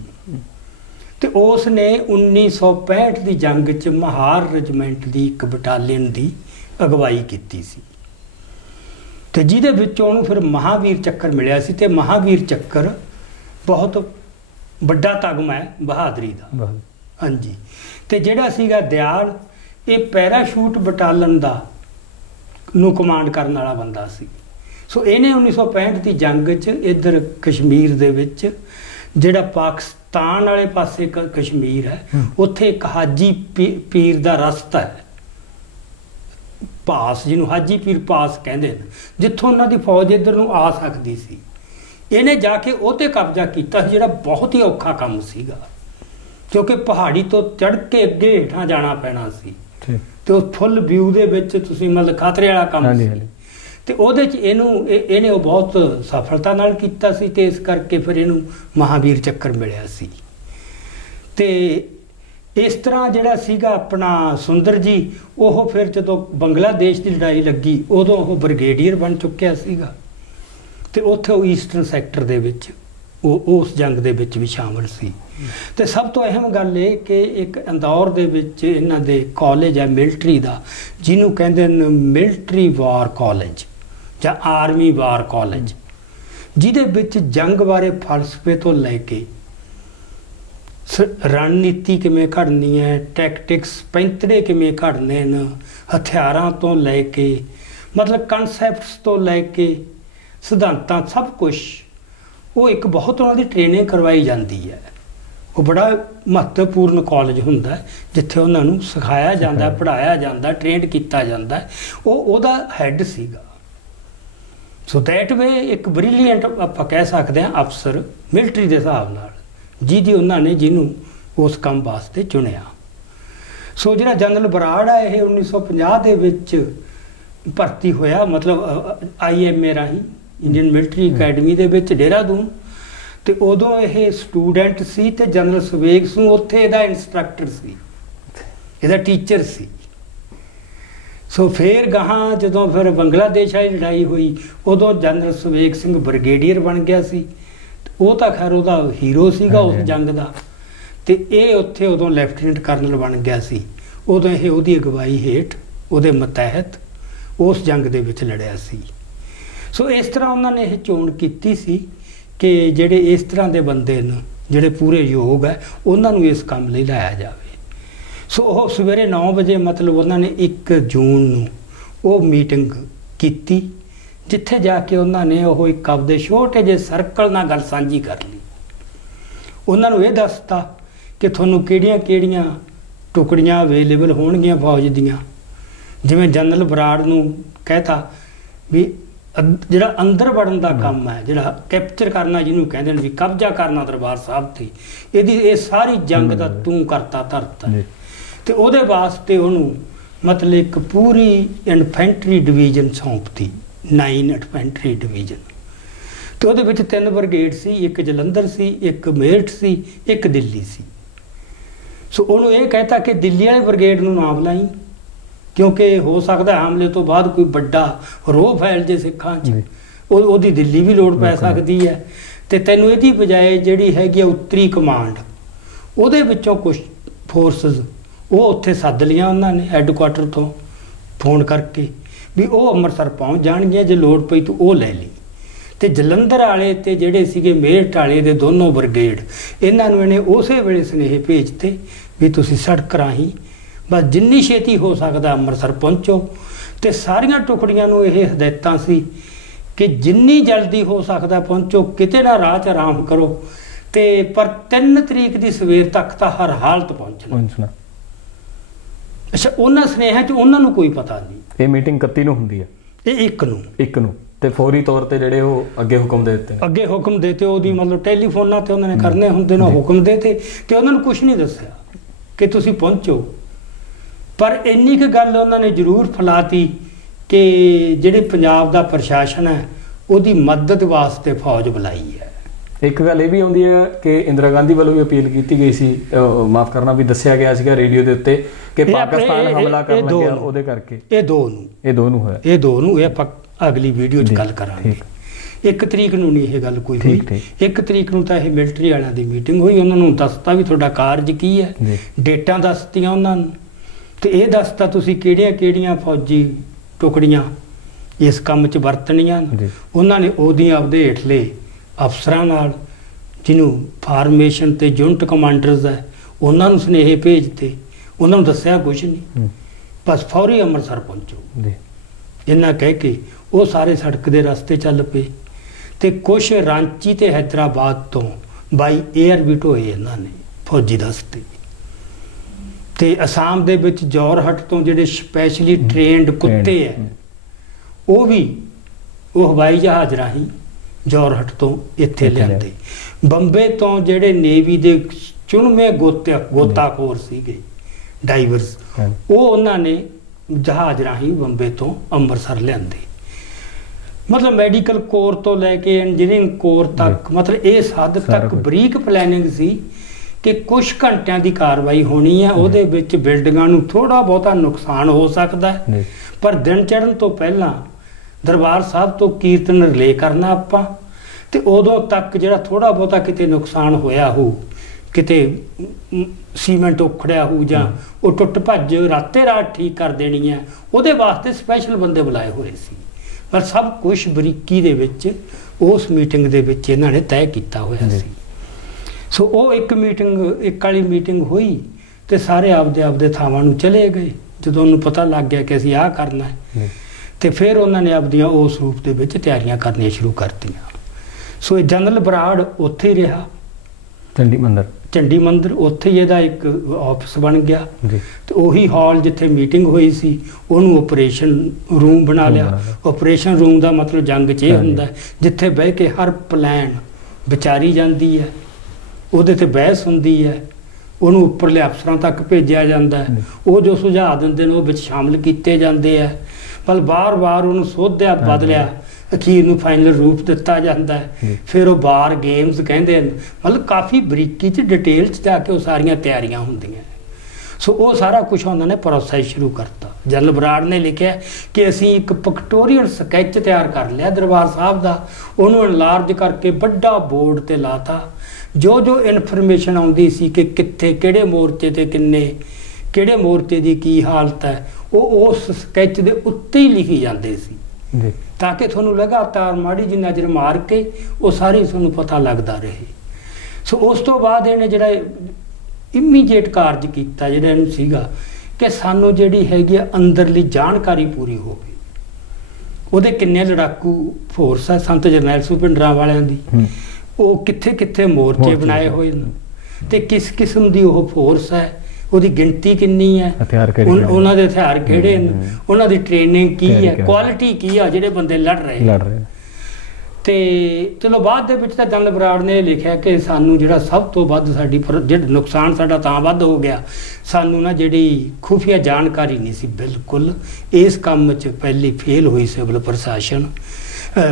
ਤੇ ਉਸ ਨੇ 1965 ਦੀ ਜੰਗ 'ਚ ਮਹਾਰ ਰੈਜੀਮੈਂਟ ਦੀ ਇੱਕ ਬਟਾਲੀਅਨ ਦੀ ਅਗਵਾਈ ਕੀਤੀ ਸੀ ਤੇ ਜਿਹਦੇ ਵਿੱਚ ਉਹਨੂੰ ਫਿਰ ਮਹਾਵੀਰ ਚੱਕਰ ਮਿਲਿਆ ਸੀ। ਤੇ ਮਹਾਵੀਰ ਚੱਕਰ ਬਹੁਤ ਵੱਡਾ ਤਗਮਾ ਹੈ ਬਹਾਦਰੀ ਦਾ। ਹਾਂਜੀ। ਤੇ ਜਿਹੜਾ ਸੀਗਾ ਦਿਆਲ, ਇਹ ਪੈਰਾਸ਼ੂਟ ਬਟਾਲੀਅਨ ਦਾ ਨੂੰ ਕਮਾਂਡ ਕਰਨ ਵਾਲਾ ਬੰਦਾ ਸੀ। ਸੋ ਇਹਨੇ 1965 ਦੀ ਜੰਗ 'ਚ ਇੱਧਰ ਕਸ਼ਮੀਰ ਦੇ ਵਿੱਚ ਜਿਹੜਾ ਪਾਕਿਸਤਾਨ ਵਾਲੇ ਪਾਸੇ ਕਸ਼ਮੀਰ ਹੈ ਉੱਥੇ ਇੱਕ ਹਾਜੀ ਪੀਰ ਦਾ ਰਸਤਾ ਹੈ, ਪਾਸ, ਜਿਹਨੂੰ ਹਾਜੀ ਪੀਰ ਪਾਸ ਕਹਿੰਦੇ ਨੇ, ਜਿੱਥੋਂ ਉਹਨਾਂ ਦੀ ਫੌਜ ਇੱਧਰ ਨੂੰ ਆ ਸਕਦੀ ਸੀ। ਇਹਨੇ ਜਾ ਕੇ ਉਹ 'ਤੇ ਕਬਜ਼ਾ ਕੀਤਾ ਸੀ, ਜਿਹੜਾ ਬਹੁਤ ਹੀ ਔਖਾ ਕੰਮ ਸੀਗਾ ਕਿਉਂਕਿ ਪਹਾੜੀ ਤੋਂ ਚੜ੍ਹ ਕੇ ਅੱਗੇ ਹੇਠਾਂ ਜਾਣਾ ਪੈਣਾ ਸੀ ਤੇ ਉਹ ਫੁੱਲ ਵਿਊ ਦੇ ਵਿੱਚ ਤੁਸੀਂ ਮਤਲਬ ਖਤਰੇ ਵਾਲਾ ਕੰਮ ਸੀ। ਤੇ ਉਹਦੇ 'ਚ ਇਹਨੇ ਉਹ ਬਹੁਤ ਸਫਲਤਾ ਨਾਲ ਕੀਤਾ ਸੀ ਤੇ ਇਸ ਕਰਕੇ ਫਿਰ ਇਹਨੂੰ ਮਹਾਵੀਰ ਚੱਕਰ ਮਿਲਿਆ ਸੀ। ਤੇ ਇਸ ਤਰ੍ਹਾਂ ਜਿਹੜਾ ਸੀਗਾ ਆਪਣਾ ਸੁੰਦਰ ਜੀ, ਉਹ ਫਿਰ ਜਦੋਂ ਬੰਗਲਾਦੇਸ਼ ਦੀ ਲੜਾਈ ਲੱਗੀ ਉਦੋਂ ਉਹ ਬ੍ਰਿਗੇਡੀਅਰ ਬਣ ਚੁੱਕਿਆ ਸੀਗਾ ਤੇ ਉੱਥੇ ਉਹ ਈਸਟਰਨ ਸੈਕਟਰ ਦੇ ਵਿੱਚ ਉਹ ਉਸ ਜੰਗ ਦੇ ਵਿੱਚ ਵੀ ਸ਼ਾਮਲ ਸੀ। ਤੇ ਸਭ ਤੋਂ ਅਹਿਮ ਗੱਲ ਇਹ ਕਿ ਇੱਕ ਇੰਦੌਰ ਦੇ ਵਿੱਚ ਇਹਨਾਂ ਦੇ ਕਾਲਜ ਹੈ ਮਿਲਟਰੀ ਦਾ, ਜਿਹਨੂੰ ਕਹਿੰਦੇ ਨੇ ਮਿਲਟਰੀ ਵਾਰ ਕਾਲਜ ਜਾਂ ਆਰਮੀ ਵਾਰ ਕਾਲਜ, ਜਿਹਦੇ ਵਿੱਚ ਜੰਗ ਬਾਰੇ ਫਲਸਫੇ ਤੋਂ ਲੈ ਕੇ रणनीति किवें घड़नी है, टैक्टिक्स पैंतड़े किवें घड़ने न, हथियारां तो लैके मतलब कनसैप्ट्स तो लैके सिद्धांतां सब कुछ वो एक बहुत उन्होंने ट्रेनिंग करवाई जाती है। वो बड़ा महत्वपूर्ण कॉलेज हुंदा है जिथे उन्होंने सिखाया जाता, पढ़ाया जाता, ट्रेंड किया जाता है। वो ओदा हैड सीगा। सो दैट वे एक ब्रिलियंट आप कह सकते हैं अफसर मिलटरी के हिसाब नाल ਜਿਹਦੀ ਉਹਨਾਂ ਨੇ ਜਿਹਨੂੰ ਉਸ ਕੰਮ ਵਾਸਤੇ ਚੁਣਿਆ। ਸੋ ਜਿਹੜਾ ਜਨਰਲ ਬਰਾੜ ਹੈ ਇਹ 1950 ਦੇ ਵਿੱਚ ਭਰਤੀ ਹੋਇਆ, ਮਤਲਬ IMA ਰਾਹੀਂ ਇੰਡੀਅਨ ਮਿਲਟਰੀ ਅਕੈਡਮੀ ਦੇ ਵਿੱਚ ਦੇਹਰਾਦੂਨ। ਤੇ ਉਦੋਂ ਇਹ ਸਟੂਡੈਂਟ ਸੀ ਤੇ ਜਨਰਲ ਸਵੇਗ ਸਿੰਘ ਉੱਥੇ ਇਹਦਾ ਇੰਸਟਰਕਟਰ ਸੀ, ਇਹਦਾ ਟੀਚਰ ਸੀ। ਸੋ ਫਿਰ ਗਾਹਾਂ ਜਦੋਂ ਫਿਰ ਬੰਗਲਾਦੇਸ਼ ਵਾਲੀ ਲੜਾਈ ਹੋਈ ਉਦੋਂ ਜਨਰਲ ਸਵੇਗ ਸਿੰਘ ਬ੍ਰਿਗੇਡੀਅਰ ਬਣ ਗਿਆ ਸੀ। ਉਹ ਤਾਂ ਖੈਰ ਉਹਦਾ ਹੀਰੋ ਸੀਗਾ ਉਸ ਜੰਗ ਦਾ। ਤੇ ਇਹ ਉੱਥੇ ਉਦੋਂ ਲੈਫਟੀਨੈਂਟ ਕਰਨਲ ਬਣ ਗਿਆ ਸੀ। ਉਦੋਂ ਇਹ ਉਹਦੀ ਅਗਵਾਈ ਹੇਠ ਉਹਦੇ ਮਤਹਿਤ ਉਸ ਜੰਗ ਦੇ ਵਿੱਚ ਲੜਿਆ ਸੀ। ਸੋ ਇਸ ਤਰ੍ਹਾਂ ਉਹਨਾਂ ਨੇ ਇਹ ਚੋਣ ਕੀਤੀ ਸੀ ਕਿ ਜਿਹੜੇ ਇਸ ਤਰ੍ਹਾਂ ਦੇ ਬੰਦੇ ਨੇ ਜਿਹੜੇ ਪੂਰੇ ਯੋਗ ਹੈ ਉਹਨਾਂ ਨੂੰ ਇਸ ਕੰਮ ਲਈ ਲਾਇਆ ਜਾਵੇ। ਸੋ ਉਹ ਸਵੇਰੇ 9 ਵਜੇ ਮਤਲਬ ਉਹਨਾਂ ਨੇ 1 ਜੂਨ ਨੂੰ ਉਹ ਮੀਟਿੰਗ ਕੀਤੀ ਜਿੱਥੇ ਜਾ ਕੇ ਉਹਨਾਂ ਨੇ ਉਹ ਇੱਕ ਆਪਦੇ ਛੋਟੇ ਜਿਹੇ ਸਰਕਲ ਨਾਲ ਗੱਲ ਸਾਂਝੀ ਕਰ ਲਈ। ਉਹਨਾਂ ਨੂੰ ਇਹ ਦੱਸਤਾ ਕਿ ਤੁਹਾਨੂੰ ਕਿਹੜੀਆਂ ਟੁਕੜੀਆਂ ਅਵੇਲੇਬਲ ਹੋਣਗੀਆਂ ਫੌਜ ਦੀਆਂ। ਜਿਵੇਂ ਜਨਰਲ ਬਰਾੜ ਨੂੰ ਕਹਿਤਾ ਵੀ ਜਿਹੜਾ ਅੰਦਰ ਵੜਨ ਦਾ ਕੰਮ ਹੈ, ਜਿਹੜਾ ਕੈਪਚਰ ਕਰਨਾ ਜਿਹਨੂੰ ਕਹਿੰਦੇ ਨੇ ਵੀ ਕਬਜ਼ਾ ਕਰਨਾ ਦਰਬਾਰ ਸਾਹਿਬ 'ਤੇ, ਇਹ ਸਾਰੀ ਜੰਗ ਦਾ ਤੂੰ ਕਰਤਾ ਧਰਤਾ। ਤੇ ਉਹਦੇ ਵਾਸਤੇ ਉਹਨੂੰ ਮਤਲਬ ਇੱਕ ਪੂਰੀ ਇਨਫੈਂਟਰੀ ਡਿਵੀਜ਼ਨ ਸੌਂਪਤੀ, 9 ਇਨਫੈਂਟਰੀ ਡਿਵੀਜ਼ਨ। ਤੇ ਉਹਦੇ ਵਿੱਚ 3 ਬ੍ਰਿਗੇਡ ਸੀ, ਇੱਕ ਜਲੰਧਰ ਸੀ, ਇੱਕ ਮੇਰਠ ਸੀ, ਇੱਕ ਦਿੱਲੀ ਸੀ। ਸੋ ਉਹਨੂੰ ਇਹ ਕਹਿਤਾ ਕਿ ਦਿੱਲੀ ਵਾਲੇ ਬ੍ਰਿਗੇਡ ਨੂੰ ਨਾ ਬੁਲਾਈ ਕਿਉਂਕਿ ਹੋ ਸਕਦਾ ਹਮਲੇ ਤੋਂ ਬਾਅਦ ਕੋਈ ਵੱਡਾ ਰੋਹ ਫੈਲ ਜੇ ਸਿੱਖਾਂ 'ਚ, ਉਹਦੀ ਦਿੱਲੀ ਵੀ ਲੋੜ ਪੈ ਸਕਦੀ ਹੈ। ਤੇ ਤੈਨੂੰ ਇਹਦੀ ਬਜਾਏ ਜਿਹੜੀ ਹੈਗੀ ਆ ਉੱਤਰੀ ਕਮਾਂਡ, ਉਹਦੇ ਵਿੱਚੋਂ ਕੁਝ ਫੋਰਸਿਸ ਉਹ ਉੱਥੇ ਸੱਦ ਲੀਆਂ ਉਹਨਾਂ ਨੇ ਹੈੱਡਕੁਆਟਰ ਤੋਂ ਫੋਨ ਕਰਕੇ ਵੀ ਉਹ ਅੰਮ੍ਰਿਤਸਰ ਪਹੁੰਚ ਜਾਣਗੀਆਂ, ਜੇ ਲੋੜ ਪਈ ਤੂੰ ਉਹ ਲੈ ਲਈ। ਤੇ ਜਲੰਧਰ ਵਾਲੇ ਤੇ ਜਿਹੜੇ ਸੀਗੇ ਮੇਰਠ ਵਾਲੇ ਦੇ ਦੋਨੋਂ ਬ੍ਰਿਗੇਡ, ਇਹਨਾਂ ਨੂੰ ਇਹਨੇ ਉਸੇ ਵੇਲੇ ਸੁਨੇਹੇ ਭੇਜਤੇ ਵੀ ਤੁਸੀਂ ਸੜਕ ਰਾਹੀਂ ਬਸ ਜਿੰਨੀ ਛੇਤੀ ਹੋ ਸਕਦਾ ਅੰਮ੍ਰਿਤਸਰ ਪਹੁੰਚੋ। ਤੇ ਸਾਰੀਆਂ ਟੁਕੜੀਆਂ ਨੂੰ ਇਹ ਹਦਾਇਤਾਂ ਸੀ ਕਿ ਜਿੰਨੀ ਜਲਦੀ ਹੋ ਸਕਦਾ ਪਹੁੰਚੋ, ਕਿਤੇ ਨਾ ਰਾਹ 'ਚ ਆਰਾਮ ਕਰੋ, ਤੇ ਪਰ 3 ਤਰੀਕ ਦੀ ਸਵੇਰ ਤੱਕ ਤਾਂ ਹਰ ਹਾਲਤ ਪਹੁੰਚਣਾ। ਅੱਛਾ, ਉਹਨਾਂ ਸੁਨੇਹਿਆਂ 'ਚ ਉਹਨਾਂ ਨੂੰ ਕੋਈ ਪਤਾ ਨਹੀਂ। ਇਹ ਮੀਟਿੰਗ 31 ਨੂੰ ਹੁੰਦੀ ਹੈ, ਇਹ 1 ਨੂੰ ਤੇ ਫੌਰੀ ਤੌਰ ਤੇ ਜਿਹੜੇ ਉਹ ਅੱਗੇ ਹੁਕਮ ਦੇ ਦਿੱਤੇ ਉਹਦੀ ਮਤਲਬ ਟੈਲੀਫੋਨਾਂ ਤੇ ਉਹਨਾਂ ਨੇ ਕਰਨੇ ਹੁੰਦੇ ਨੇ ਹੁਕਮ ਦੇ ਤੇ ਉਹਨਾਂ ਨੂੰ ਕੁਝ ਨਹੀਂ ਦੱਸਿਆ ਕਿ ਤੁਸੀਂ ਪਹੁੰਚੋ। ਪਰ ਇੰਨੀ ਕੁ ਗੱਲ ਉਹਨਾਂ ਨੇ ਜ਼ਰੂਰ ਫੈਲਾਤੀ ਕਿ ਜਿਹੜੇ ਪੰਜਾਬ ਦਾ ਪ੍ਰਸ਼ਾਸਨ ਹੈ ਉਹਦੀ ਮਦਦ ਵਾਸਤੇ ਫੌਜ ਬੁਲਾਈ ਹੈ। ਇੱਕ ਗੱਲ ਇਹ ਵੀ ਆਉਂਦੀ ਹੈ ਕਿ ਇੰਦਰਾ ਗਾਂਧੀ ਵੱਲੋਂ ਵੀ ਅਪੀਲ ਕੀਤੀ ਗਈ ਸੀ, ਮਾਫ ਕਰਨਾ, ਵੀ ਦੱਸਿਆ ਗਿਆ ਸੀਗਾ ਰੇਡੀਓ ਦੇ ਉੱਤੇ ਕਿ ਪਾਕਿਸਤਾਨ ਹਮਲਾ ਕਰਨ ਲੱਗਿਆ ਉਹਦੇ ਕਰਕੇ। ਇਹ ਦੋ ਨੂੰ ਹੋਇਆ। ਇਹ ਆਪਾਂ ਅਗਲੀ ਵੀਡੀਓ 'ਚ ਗੱਲ ਕਰਾਂਗੇ। 1 ਤਰੀਕ ਨੂੰ ਨਹੀਂ ਇਹ ਗੱਲ ਕੋਈ ਹੋਈ। 1 ਤਰੀਕ ਨੂੰ ਤਾਂ ਇਹ ਮਿਲਟਰੀ ਵਾਲਿਆਂ ਦੀ ਮੀਟਿੰਗ ਹੋਈ। ਉਹਨਾਂ ਨੂੰ ਦੱਸਤਾ ਵੀ ਤੁਹਾਡਾ ਕਾਰਜ ਕੀ ਹੈ, ਡੇਟਾਂ ਦੱਸਤੀਆਂ ਉਹਨਾਂ ਨੂੰ, ਤੇ ਇਹ ਦੱਸਤਾ ਤੁਸੀਂ ਕਿਹੜੀਆਂ ਫੌਜੀ ਟੁਕੜੀਆਂ ਇਸ ਕੰਮ 'ਚ ਵਰਤਣੀਆਂ। ਉਹਨਾਂ ਨੇ ਉਹਦੀਆਂ ਆਪਦੇ ਹੇਠਲੇ ਅਫਸਰਾਂ ਨਾਲ, ਜਿਹਨੂੰ ਫਾਰਮੇਸ਼ਨ ਤੇ ਯੂਨਿਟ ਕਮਾਂਡਰਸ ਹੈ, ਉਹਨਾਂ ਨੂੰ ਸੁਨੇਹੇ ਭੇਜਤੇ। ਉਹਨਾਂ ਨੂੰ ਦੱਸਿਆ ਕੁਛ ਨਹੀਂ, ਬਸ ਫੌਰੀ ਅੰਮ੍ਰਿਤਸਰ ਪਹੁੰਚੋ ਇੰਨਾ ਕਹਿ ਕੇ ਉਹ ਸਾਰੇ ਸੜਕ ਦੇ ਰਸਤੇ ਚੱਲ ਪਏ। ਤੇ ਕੁਛ ਰਾਂਚੀ ਤੇ ਹੈਦਰਾਬਾਦ ਤੋਂ ਬਾਈ 에ਅਰ ਵੀ ਢੋਏ ਇਹਨਾਂ ਨੇ ਫੌਜੀ ਦਸਤੇ। ਤੇ ਅਸਾਮ ਦੇ ਵਿੱਚ ਜੋਰਹਟ ਤੋਂ ਜਿਹੜੇ ਸਪੈਸ਼ਲੀ ਟ੍ਰੇਨਡ ਕੁੱਤੇ ਹੈ ਉਹ ਹਵਾਈ ਜਹਾਜ਼ ਰਾਹੀਂ ਜੋਰਹਟ ਤੋਂ ਇੱਥੇ ਲਿਆਂਦੇ। ਬੰਬੇ ਤੋਂ ਜਿਹੜੇ ਨੇਵੀ ਦੇ ਚੁਣਵੇਂ ਗੋਤਾਖੋਰ ਸੀਗੇ, ਡਾਈਵਰਸ, ਉਹ ਉਹਨਾਂ ਨੇ ਜਹਾਜ਼ ਰਾਹੀਂ ਬੰਬੇ ਤੋਂ ਅੰਮ੍ਰਿਤਸਰ ਲਿਆਂਦੇ। ਮਤਲਬ ਮੈਡੀਕਲ ਕੋਰ ਤੋਂ ਲੈ ਕੇ ਇੰਜੀਨੀਅਰਿੰਗ ਕੋਰ ਤੱਕ, ਮਤਲਬ ਇਸ ਹੱਦ ਤੱਕ ਬਰੀਕ ਪਲੈਨਿੰਗ ਸੀ ਕਿ ਕੁਝ ਘੰਟਿਆਂ ਦੀ ਕਾਰਵਾਈ ਹੋਣੀ ਹੈ। ਉਹਦੇ ਵਿੱਚ ਬਿਲਡਿੰਗਾਂ ਨੂੰ ਥੋੜਾ ਬਹੁਤਾ ਨੁਕਸਾਨ ਹੋ ਸਕਦਾ ਹੈ, ਪਰ ਦਿਨ ਚੜ੍ਹਨ ਤੋਂ ਪਹਿਲਾਂ ਦਰਬਾਰ ਸਾਹਿਬ ਤੋਂ ਕੀਰਤਨ ਰਿਲੇ ਕਰਨਾ ਆਪਾਂ, ਤੇ ਉਦੋਂ ਤੱਕ ਜਿਹੜਾ ਥੋੜਾ ਬਹੁਤਾ ਕਿਤੇ ਨੁਕਸਾਨ ਹੋਇਆ ਹੋ, ਕਿਤੇ ਸੀਮੈਂਟ ਉਖੜਿਆ ਹੋ ਜਾਂ ਉਹ ਟੁੱਟ ਭੱਜ ਰਾਤੇ ਰਾਤ ਠੀਕ ਕਰ ਦੇਣੀ ਹੈ, ਉਹਦੇ ਵਾਸਤੇ ਸਪੈਸ਼ਲ ਬੰਦੇ ਬੁਲਾਏ ਹੋਏ ਸੀ। ਪਰ ਸਭ ਕੁਝ ਬਰੀਕੀ ਦੇ ਵਿੱਚ ਉਸ ਮੀਟਿੰਗ ਦੇ ਵਿੱਚ ਇਹਨਾਂ ਨੇ ਤੈਅ ਕੀਤਾ ਹੋਇਆ ਸੀ। ਸੋ ਉਹ ਇੱਕ ਵਾਲੀ ਮੀਟਿੰਗ ਹੋਈ ਤੇ ਸਾਰੇ ਆਪਦੇ ਥਾਵਾਂ ਨੂੰ ਚਲੇ ਗਏ ਜਦੋਂ ਉਹਨੂੰ ਪਤਾ ਲੱਗ ਗਿਆ ਕਿ ਅਸੀਂ ਆਹ ਕਰਨਾ ਹੈ। ਤੇ ਫਿਰ ਉਹਨਾਂ ਨੇ ਆਪਦੀਆਂ ਉਸ ਰੂਪ ਦੇ ਵਿੱਚ ਤਿਆਰੀਆਂ ਕਰਨੀਆਂ ਸ਼ੁਰੂ ਕਰਤੀਆਂ। ਸੋ ਇਹ ਜਨਰਲ ਬਰਾੜ ਉੱਥੇ ਹੀ ਰਿਹਾ, ਚੰਡੀ ਮੰਦਰ ਉੱਥੇ ਹੀ ਇਹਦਾ ਇੱਕ ਆਫਿਸ ਬਣ ਗਿਆ ਤੇ ਉਹੀ ਹਾਲ ਜਿੱਥੇ ਮੀਟਿੰਗ ਹੋਈ ਸੀ ਉਹਨੂੰ ਆਪਰੇਸ਼ਨ ਰੂਮ ਬਣਾ ਲਿਆ। ਆਪਰੇਸ਼ਨ ਰੂਮ ਦਾ ਮਤਲਬ ਜੰਗ 'ਚ ਇਹ ਹੁੰਦਾ ਜਿੱਥੇ ਬਹਿ ਕੇ ਹਰ ਪਲਾਨ ਵਿਚਾਰੀ ਜਾਂਦੀ ਹੈ, ਉਹਦੇ ਤੇ ਬਹਿਸ ਹੁੰਦੀ ਹੈ, ਉਹਨੂੰ ਉੱਪਰਲੇ ਅਫਸਰਾਂ ਤੱਕ ਭੇਜਿਆ ਜਾਂਦਾ ਹੈ, ਉਹ ਜੋ ਸੁਝਾਅ ਦਿੰਦੇ ਨੇ ਉਹ ਵਿੱਚ ਸ਼ਾਮਲ ਕੀਤੇ ਜਾਂਦੇ ਆ, ਪਰ ਵਾਰ-ਵਾਰ ਉਹਨੂੰ ਸੋਧਿਆ ਬਦਲਿਆ, ਅਖੀਰ ਨੂੰ ਫਾਈਨਲ ਰੂਪ ਦਿੱਤਾ ਜਾਂਦਾ ਹੈ। ਫਿਰ ਉਹ ਬਾਰ ਗੇਮਸ ਕਹਿੰਦੇ ਨੇ, ਮਤਲਬ ਕਾਫੀ ਬਰੀਕੀ 'ਚ ਡਿਟੇਲ 'ਚ ਜਾ ਕੇ ਉਹ ਸਾਰੀਆਂ ਤਿਆਰੀਆਂ ਹੁੰਦੀਆਂ। ਸੋ ਉਹ ਸਾਰਾ ਕੁਛ ਉਹਨਾਂ ਨੇ ਪ੍ਰੋਸੈਸ ਸ਼ੁਰੂ ਕਰਤਾ। ਜਨਰਲ ਬਰਾੜ ਨੇ ਲਿਖਿਆ ਕਿ ਅਸੀਂ ਇੱਕ ਪਿਕਟੋਰੀਅਲ ਸਕੈਚ ਤਿਆਰ ਕਰ ਲਿਆ ਦਰਬਾਰ ਸਾਹਿਬ ਦਾ, ਉਹਨੂੰ ਇਨਲਾਰਜ ਕਰਕੇ ਵੱਡਾ ਬੋਰਡ ਤੇ ਲਾਤਾ। ਜੋ ਇਨਫੋਰਮੇਸ਼ਨ ਆਉਂਦੀ ਸੀ ਕਿ ਕਿੱਥੇ ਕਿਹੜੇ ਮੋਰਚੇ ਤੇ ਕਿਹੜੇ ਮੋਰਚੇ ਦੀ ਕੀ ਹਾਲਤ ਹੈ, ਉਹ ਉਸ ਸਕੈਚ ਦੇ ਉੱਤੇ ਹੀ ਲਿਖੀ ਜਾਂਦੇ ਸੀ ਤਾਂ ਕਿ ਤੁਹਾਨੂੰ ਲਗਾਤਾਰ ਮਾੜੀ ਜਿਹੀ ਨਜ਼ਰ ਮਾਰ ਕੇ ਉਹ ਸਾਰੀ ਤੁਹਾਨੂੰ ਪਤਾ ਲੱਗਦਾ ਰਹੇ। ਸੋ ਉਸ ਤੋਂ ਬਾਅਦ ਇਹਨੇ ਜਿਹੜਾ ਇਮੀਡੀਏਟ ਕਾਰਜ ਕੀਤਾ ਜਿਹੜਾ ਇਹਨੂੰ ਸੀਗਾ ਕਿ ਸਾਨੂੰ ਜਿਹੜੀ ਹੈਗੀ ਆ ਅੰਦਰਲੀ ਜਾਣਕਾਰੀ ਪੂਰੀ ਹੋਵੇ। ਉਹਦੇ ਕਿੰਨੇ ਲੜਾਕੂ ਫੋਰਸ ਹੈ ਸੰਤ ਜਰਨੈਲ ਸਿੰਘ ਭਿੰਡਰਾਂ ਦੀ, ਉਹ ਕਿੱਥੇ ਕਿੱਥੇ ਮੋਰਚੇ ਬਣਾਏ ਹੋਏ ਨੇ ਤੇ ਕਿਸ ਕਿਸਮ ਦੀ ਉਹ ਫੋਰਸ ਹੈ, ਉਹਦੀ ਗਿਣਤੀ ਕਿੰਨੀ ਹੈ, ਉਹਨਾਂ ਦੇ ਹਥਿਆਰ ਕਿਹੜੇ ਨੇ, ਉਹਨਾਂ ਦੀ ਟ੍ਰੇਨਿੰਗ ਕੀ ਹੈ, ਕੁਆਲਿਟੀ ਕੀ ਆ ਜਿਹੜੇ ਬੰਦੇ ਲੜ ਰਹੇ। ਤੇ ਚਲੋ ਬਾਅਦ ਦੇ ਵਿੱਚ ਤਾਂ ਜਨਰਲ ਬਰਾੜ ਨੇ ਲਿਖਿਆ ਕਿ ਸਾਨੂੰ ਜਿਹੜਾ ਸਭ ਤੋਂ ਵੱਧ ਜਿਹੜਾ ਨੁਕਸਾਨ ਸਾਡਾ ਤਾਂ ਵੱਧ ਹੋ ਗਿਆ, ਸਾਨੂੰ ਨਾ ਜਿਹੜੀ ਖੁਫੀਆ ਜਾਣਕਾਰੀ ਨਹੀਂ ਸੀ ਬਿਲਕੁਲ। ਇਸ ਕੰਮ 'ਚ ਪਹਿਲੀ ਫੇਲ ਹੋਈ ਸਿਵਲ ਪ੍ਰਸ਼ਾਸਨ,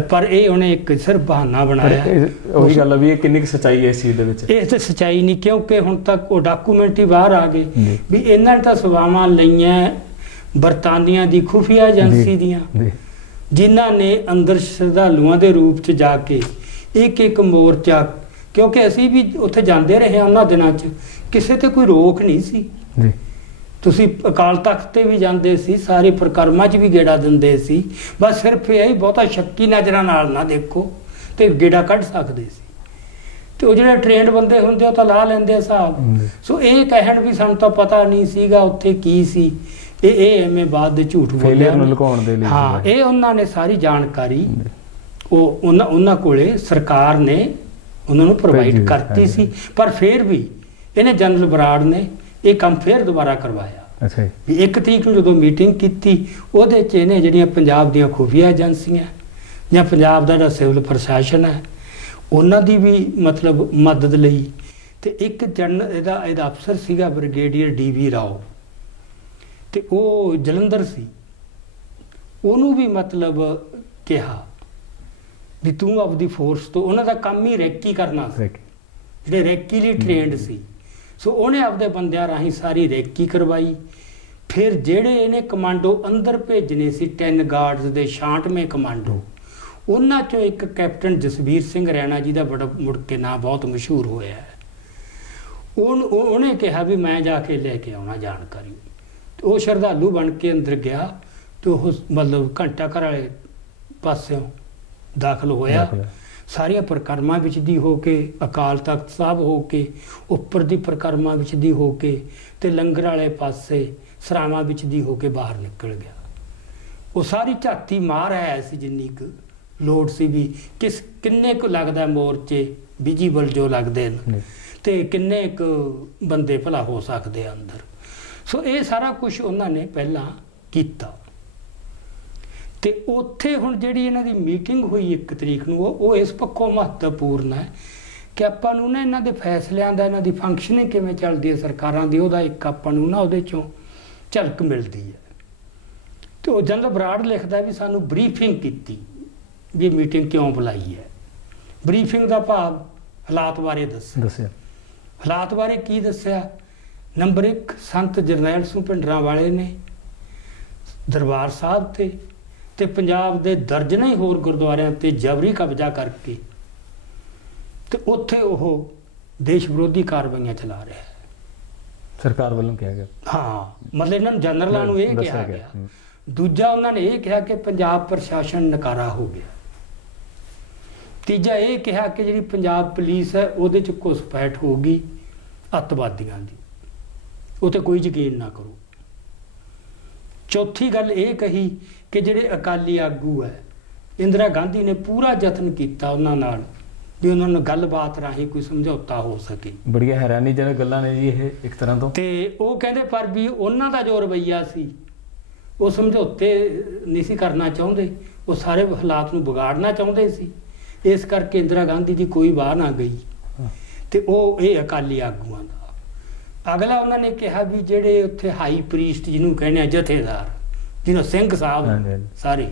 ਪਰ ਇਹ ਉਹਨੇ ਇੱਕ ਸਿਰਫ ਬਹਾਨਾ ਬਣਾਇਆ। ਉਹੀ ਗੱਲ ਹੈ ਵੀ ਇਹ ਕਿੰਨੀ ਕੁ ਸੱਚਾਈ ਹੈ ਇਸ ਚੀਜ਼ ਦੇ ਵਿੱਚ? ਇਹ ਤਾਂ ਸੱਚਾਈ ਨਹੀਂ, ਕਿਉਂਕਿ ਹੁਣ ਤੱਕ ਉਹ ਡਾਕੂਮੈਂਟ ਹੀ ਬਾਹਰ ਆ ਗਏ ਵੀ ਇਹਨਾਂ ਨੇ ਤਾਂ ਸੇਵਾਵਾਂ ਲਈਆਂ ਬਰਤਾਨੀਆ ਦੀ ਖੁਫੀਆ ਏਜੰਸੀ ਦੀਆਂ, ਜਿਨ੍ਹਾਂ ਨੇ ਅੰਦਰ ਸ਼ਰਧਾਲੂਆਂ ਦੇ ਰੂਪ 'ਚ ਜਾ ਕੇ ਇੱਕ ਮੋਰਚਾ, ਕਿਉਂਕਿ ਅਸੀਂ ਵੀ ਉੱਥੇ ਜਾਂਦੇ ਰਹੇ ਉਹਨਾਂ ਦਿਨਾਂ 'ਚ, ਕਿਸੇ ਤੇ ਕੋਈ ਰੋਕ ਨਹੀਂ ਸੀ। ਤੁਸੀਂ ਅਕਾਲ ਤਖਤ ਤੇ ਵੀ ਜਾਂਦੇ ਸੀ, ਸਾਰੇ ਪ੍ਰਕਰਮਾਂ 'ਚ ਵੀ ਗੇੜਾ ਦਿੰਦੇ ਸੀ, ਬਸ ਸਿਰਫ ਇਹ ਹੀ ਬਹੁਤਾ ਸ਼ੱਕੀ ਨਜ਼ਰਾਂ ਨਾਲ ਨਾ ਦੇਖੋ ਤੇ ਗੇੜਾ ਕੱਢ ਸਕਦੇ ਸੀ। ਤੇ ਉਹ ਜਿਹੜੇ ਟ੍ਰੇਨਡ ਬੰਦੇ ਹੁੰਦੇ ਉਹ ਤਾਂ ਲਾ ਲੈਂਦੇ ਹਿਸਾਬ। ਸੋ ਇਹ ਕਹਿਣ ਵੀ ਸਾਨੂੰ ਤਾਂ ਪਤਾ ਨਹੀਂ ਸੀਗਾ ਉੱਥੇ ਕੀ ਸੀ, ਇਹ ਐਵੇਂ ਬਾਅਦ ਦੇ ਝੂਠ ਬੋਲਿਆ। ਹਾਂ, ਇਹ ਉਹਨਾਂ ਨੇ ਸਾਰੀ ਜਾਣਕਾਰੀ ਉਹਨਾਂ ਕੋਲੇ ਸਰਕਾਰ ਨੇ ਉਹਨਾਂ ਨੂੰ ਪ੍ਰੋਵਾਈਡ ਕਰਤੀ ਸੀ, ਪਰ ਫਿਰ ਵੀ ਇਹਨੇ ਜਨਰਲ ਬਰਾੜ ਨੇ ਇਹ ਕੰਮ ਫਿਰ ਦੁਬਾਰਾ ਕਰਵਾਇਆ। ਵੀ 1 ਤਰੀਕ ਨੂੰ ਜਦੋਂ ਮੀਟਿੰਗ ਕੀਤੀ ਉਹਦੇ 'ਚ ਇਹਨੇ ਜਿਹੜੀਆਂ ਪੰਜਾਬ ਦੀਆਂ ਖੁਫੀਆ ਏਜੰਸੀਆਂ ਜਾਂ ਪੰਜਾਬ ਦਾ ਜਿਹੜਾ ਸਿਵਲ ਪ੍ਰਸ਼ਾਸਨ ਹੈ ਉਹਨਾਂ ਦੀ ਵੀ ਮਤਲਬ ਮਦਦ ਲਈ, ਤੇ ਇੱਕ ਇਹਦਾ ਅਫਸਰ ਸੀਗਾ ਬ੍ਰਿਗੇਡੀਅਰ DV ਰਾਓ, ਤੇ ਉਹ ਜਲੰਧਰ ਸੀ, ਉਹਨੂੰ ਵੀ ਮਤਲਬ ਕਿਹਾ ਵੀ ਤੂੰ ਆਪਦੀ ਫੋਰਸ ਤੋਂ, ਉਹਨਾਂ ਦਾ ਕੰਮ ਹੀ ਰੈਕੀ ਕਰਨਾ ਸੀ, ਜਿਹੜੇ ਰੈਕੀ ਲਈ ਟ੍ਰੇਨਡ ਸੀ। ਸੋ ਉਹਨੇ ਆਪਦੇ ਬੰਦਿਆਂ ਰਾਹੀਂ ਸਾਰੀ ਰੈਕੀ ਕਰਵਾਈ। ਫਿਰ ਜਿਹੜੇ ਇਹਨੇ ਕਮਾਂਡੋ ਅੰਦਰ ਭੇਜਣੇ ਸੀ 10 ਗਾਰਡਸ ਦੇ 66ਵੇਂ ਕਮਾਂਡੋ, ਉਹਨਾਂ 'ਚੋਂ ਇੱਕ ਕੈਪਟਨ ਜਸਵੀਰ ਸਿੰਘ ਰੈਣਾ ਜੀ ਦਾ ਬੜਾ ਮੁੜ ਕੇ ਨਾਂ ਬਹੁਤ ਮਸ਼ਹੂਰ ਹੋਇਆ ਹੈ। ਉਹਨੇ ਕਿਹਾ ਵੀ ਮੈਂ ਜਾ ਕੇ ਲੈ ਕੇ ਆਉਣਾ ਜਾਣਕਾਰੀ। ਉਹ ਸ਼ਰਧਾਲੂ ਬਣ ਕੇ ਅੰਦਰ ਗਿਆ ਤੇ ਉਹ ਮਤਲਬ ਘੰਟਾ ਘਰ ਵਾਲੇ ਪਾਸਿਓਂ ਦਾਖਲ ਹੋਇਆ, ਸਾਰੀਆਂ ਪ੍ਰਕਰਮਾਂ ਵਿੱਚ ਦੀ ਹੋ ਕੇ, ਅਕਾਲ ਤਖਤ ਸਾਹਿਬ ਹੋ ਕੇ, ਉੱਪਰ ਦੀ ਪ੍ਰਕਰਮਾਂ ਵਿੱਚ ਦੀ ਹੋ ਕੇ, ਤੇ ਲੰਗਰ ਵਾਲੇ ਪਾਸੇ ਸਰਾਵਾਂ ਵਿੱਚ ਦੀ ਹੋ ਕੇ ਬਾਹਰ ਨਿਕਲ ਗਿਆ। ਉਹ ਸਾਰੀ ਝਾਤੀ ਮਾਰ ਆਇਆ ਸੀ ਜਿੰਨੀ ਕੁ ਲੋੜ ਸੀ ਵੀ ਕਿੰਨੇ ਕੁ ਲੱਗਦਾ ਮੋਰਚੇ ਵਿਜੀਬਲ ਜੋ ਲੱਗਦੇ ਨੇ ਤੇ ਕਿੰਨੇ ਕੁ ਬੰਦੇ ਭਲਾ ਹੋ ਸਕਦੇ ਆ ਅੰਦਰ। ਸੋ ਇਹ ਸਾਰਾ ਕੁਝ ਉਹਨਾਂ ਨੇ ਪਹਿਲਾਂ ਕੀਤਾ। ਤੇ ਉੱਥੇ ਹੁਣ ਜਿਹੜੀ ਇਹਨਾਂ ਦੀ ਮੀਟਿੰਗ ਹੋਈ 1 ਤਰੀਕ ਨੂੰ, ਉਹ ਇਸ ਪੱਖੋਂ ਮਹੱਤਵਪੂਰਨ ਹੈ ਕਿ ਆਪਾਂ ਨੂੰ ਨਾ ਇਹਨਾਂ ਦੇ ਫੈਸਲਿਆਂ ਦਾ, ਇਹਨਾਂ ਦੀ ਫੰਕਸ਼ਨਿੰਗ ਕਿਵੇਂ ਚੱਲਦੀ ਹੈ ਸਰਕਾਰਾਂ ਦੀ, ਉਹਦਾ ਇੱਕ ਆਪਾਂ ਨੂੰ ਨਾ ਉਹਦੇ 'ਚੋਂ ਝਲਕ ਮਿਲਦੀ ਹੈ। ਤੇ ਉਹ ਜਨਰਲ ਬਰਾੜ ਲਿਖਦਾ ਵੀ ਸਾਨੂੰ ਬਰੀਫਿੰਗ ਕੀਤੀ ਵੀ ਮੀਟਿੰਗ ਕਿਉਂ ਬੁਲਾਈ ਹੈ। ਬਰੀਫਿੰਗ ਦਾ ਭਾਵ ਹਾਲਾਤ ਬਾਰੇ ਦੱਸਿਆ। ਹਾਲਾਤ ਬਾਰੇ ਕੀ ਦੱਸਿਆ? ਨੰਬਰ 1, ਸੰਤ ਜਰਨੈਲ ਸਿੰਘ ਭਿੰਡਰਾਂ ਵਾਲੇ ਨੇ ਦਰਬਾਰ ਸਾਹਿਬ ਤੇ ਪੰਜਾਬ ਦੇ ਦਰਜਨਾਂ ਹੀ ਹੋਰ ਗੁਰਦੁਆਰਿਆਂ ਤੇ ਜਬਰੀ ਕਬਜ਼ਾ ਕਰਕੇ ਤੇ ਉੱਥੇ ਉਹ ਦੇਸ਼ ਵਿਰੋਧੀ ਕਾਰਵਾਈਆਂ ਚਲਾ ਰਿਹਾ ਹੈ। ਸਰਕਾਰ ਵੱਲੋਂ ਕਿਹਾ ਗਿਆ। ਹਾਂ, ਮਤਲਬ ਇਹਨਾਂ ਨੂੰ ਜਨਰਲਾਂ ਨੂੰ ਇਹ ਕਿਹਾ ਗਿਆ। ਦੂਜਾ ਉਹਨਾਂ ਨੇ ਇਹ ਕਿਹਾ ਕਿ ਪੰਜਾਬ ਪ੍ਰਸ਼ਾਸਨ ਨਕਾਰਾ ਹੋ ਗਿਆ। ਤੀਜਾ ਇਹ ਕਿਹਾ ਕਿ ਜਿਹੜੀ ਪੰਜਾਬ ਪੁਲਿਸ ਹੈ ਉਹਦੇ 'ਚ ਘੁਸਪੈਠ ਹੋ ਗਈ ਅੱਤਵਾਦੀਆਂ ਦੀ, ਉਹ 'ਤੇ ਕੋਈ ਯਕੀਨ ਨਾ ਕਰੋ। ਚੌਥੀ ਗੱਲ ਇਹ ਕਹੀ ਕਿ ਜਿਹੜੇ ਅਕਾਲੀ ਆਗੂ ਹੈ, ਇੰਦਰਾ ਗਾਂਧੀ ਨੇ ਪੂਰਾ ਯਤਨ ਕੀਤਾ ਉਹਨਾਂ ਨਾਲ ਵੀ ਉਹਨਾਂ ਨੂੰ ਗੱਲਬਾਤ ਰਾਹੀਂ ਕੋਈ ਸਮਝੌਤਾ ਹੋ ਸਕੇ। ਬੜੀਆਂ ਹੈਰਾਨੀਜਨਕ ਗੱਲਾਂ ਨੇ ਜੀ ਇਹ ਇੱਕ ਤਰ੍ਹਾਂ ਤੋਂ। ਤੇ ਉਹ ਕਹਿੰਦੇ ਪਰ ਵੀ ਉਹਨਾਂ ਦਾ ਜੋ ਰਵੱਈਆ ਸੀ ਉਹ ਸਮਝੌਤੇ ਨਹੀਂ ਸੀ ਕਰਨਾ ਚਾਹੁੰਦੇ, ਉਹ ਸਾਰੇ ਹਾਲਾਤ ਨੂੰ ਵਿਗਾੜਨਾ ਚਾਹੁੰਦੇ ਸੀ। ਇਸ ਕਰਕੇ ਇੰਦਰਾ ਗਾਂਧੀ ਦੀ ਕੋਈ ਵਾਹ ਨਾ ਗਈ। ਤੇ ਉਹ ਇਹ ਅਕਾਲੀ ਆਗੂਆਂ ਦਾ ਅਗਲਾ ਉਹਨਾਂ ਨੇ ਕਿਹਾ ਵੀ ਜਿਹੜੇ ਉੱਥੇ ਹਾਈ ਪ੍ਰੀਸਟ ਜਿਹਨੂੰ ਕਹਿੰਦੇ ਆ ਜਥੇਦਾਰ, ਜਿਹਨੂੰ ਸਿੰਘ ਸਾਹਿਬ ਸਾਰੇ,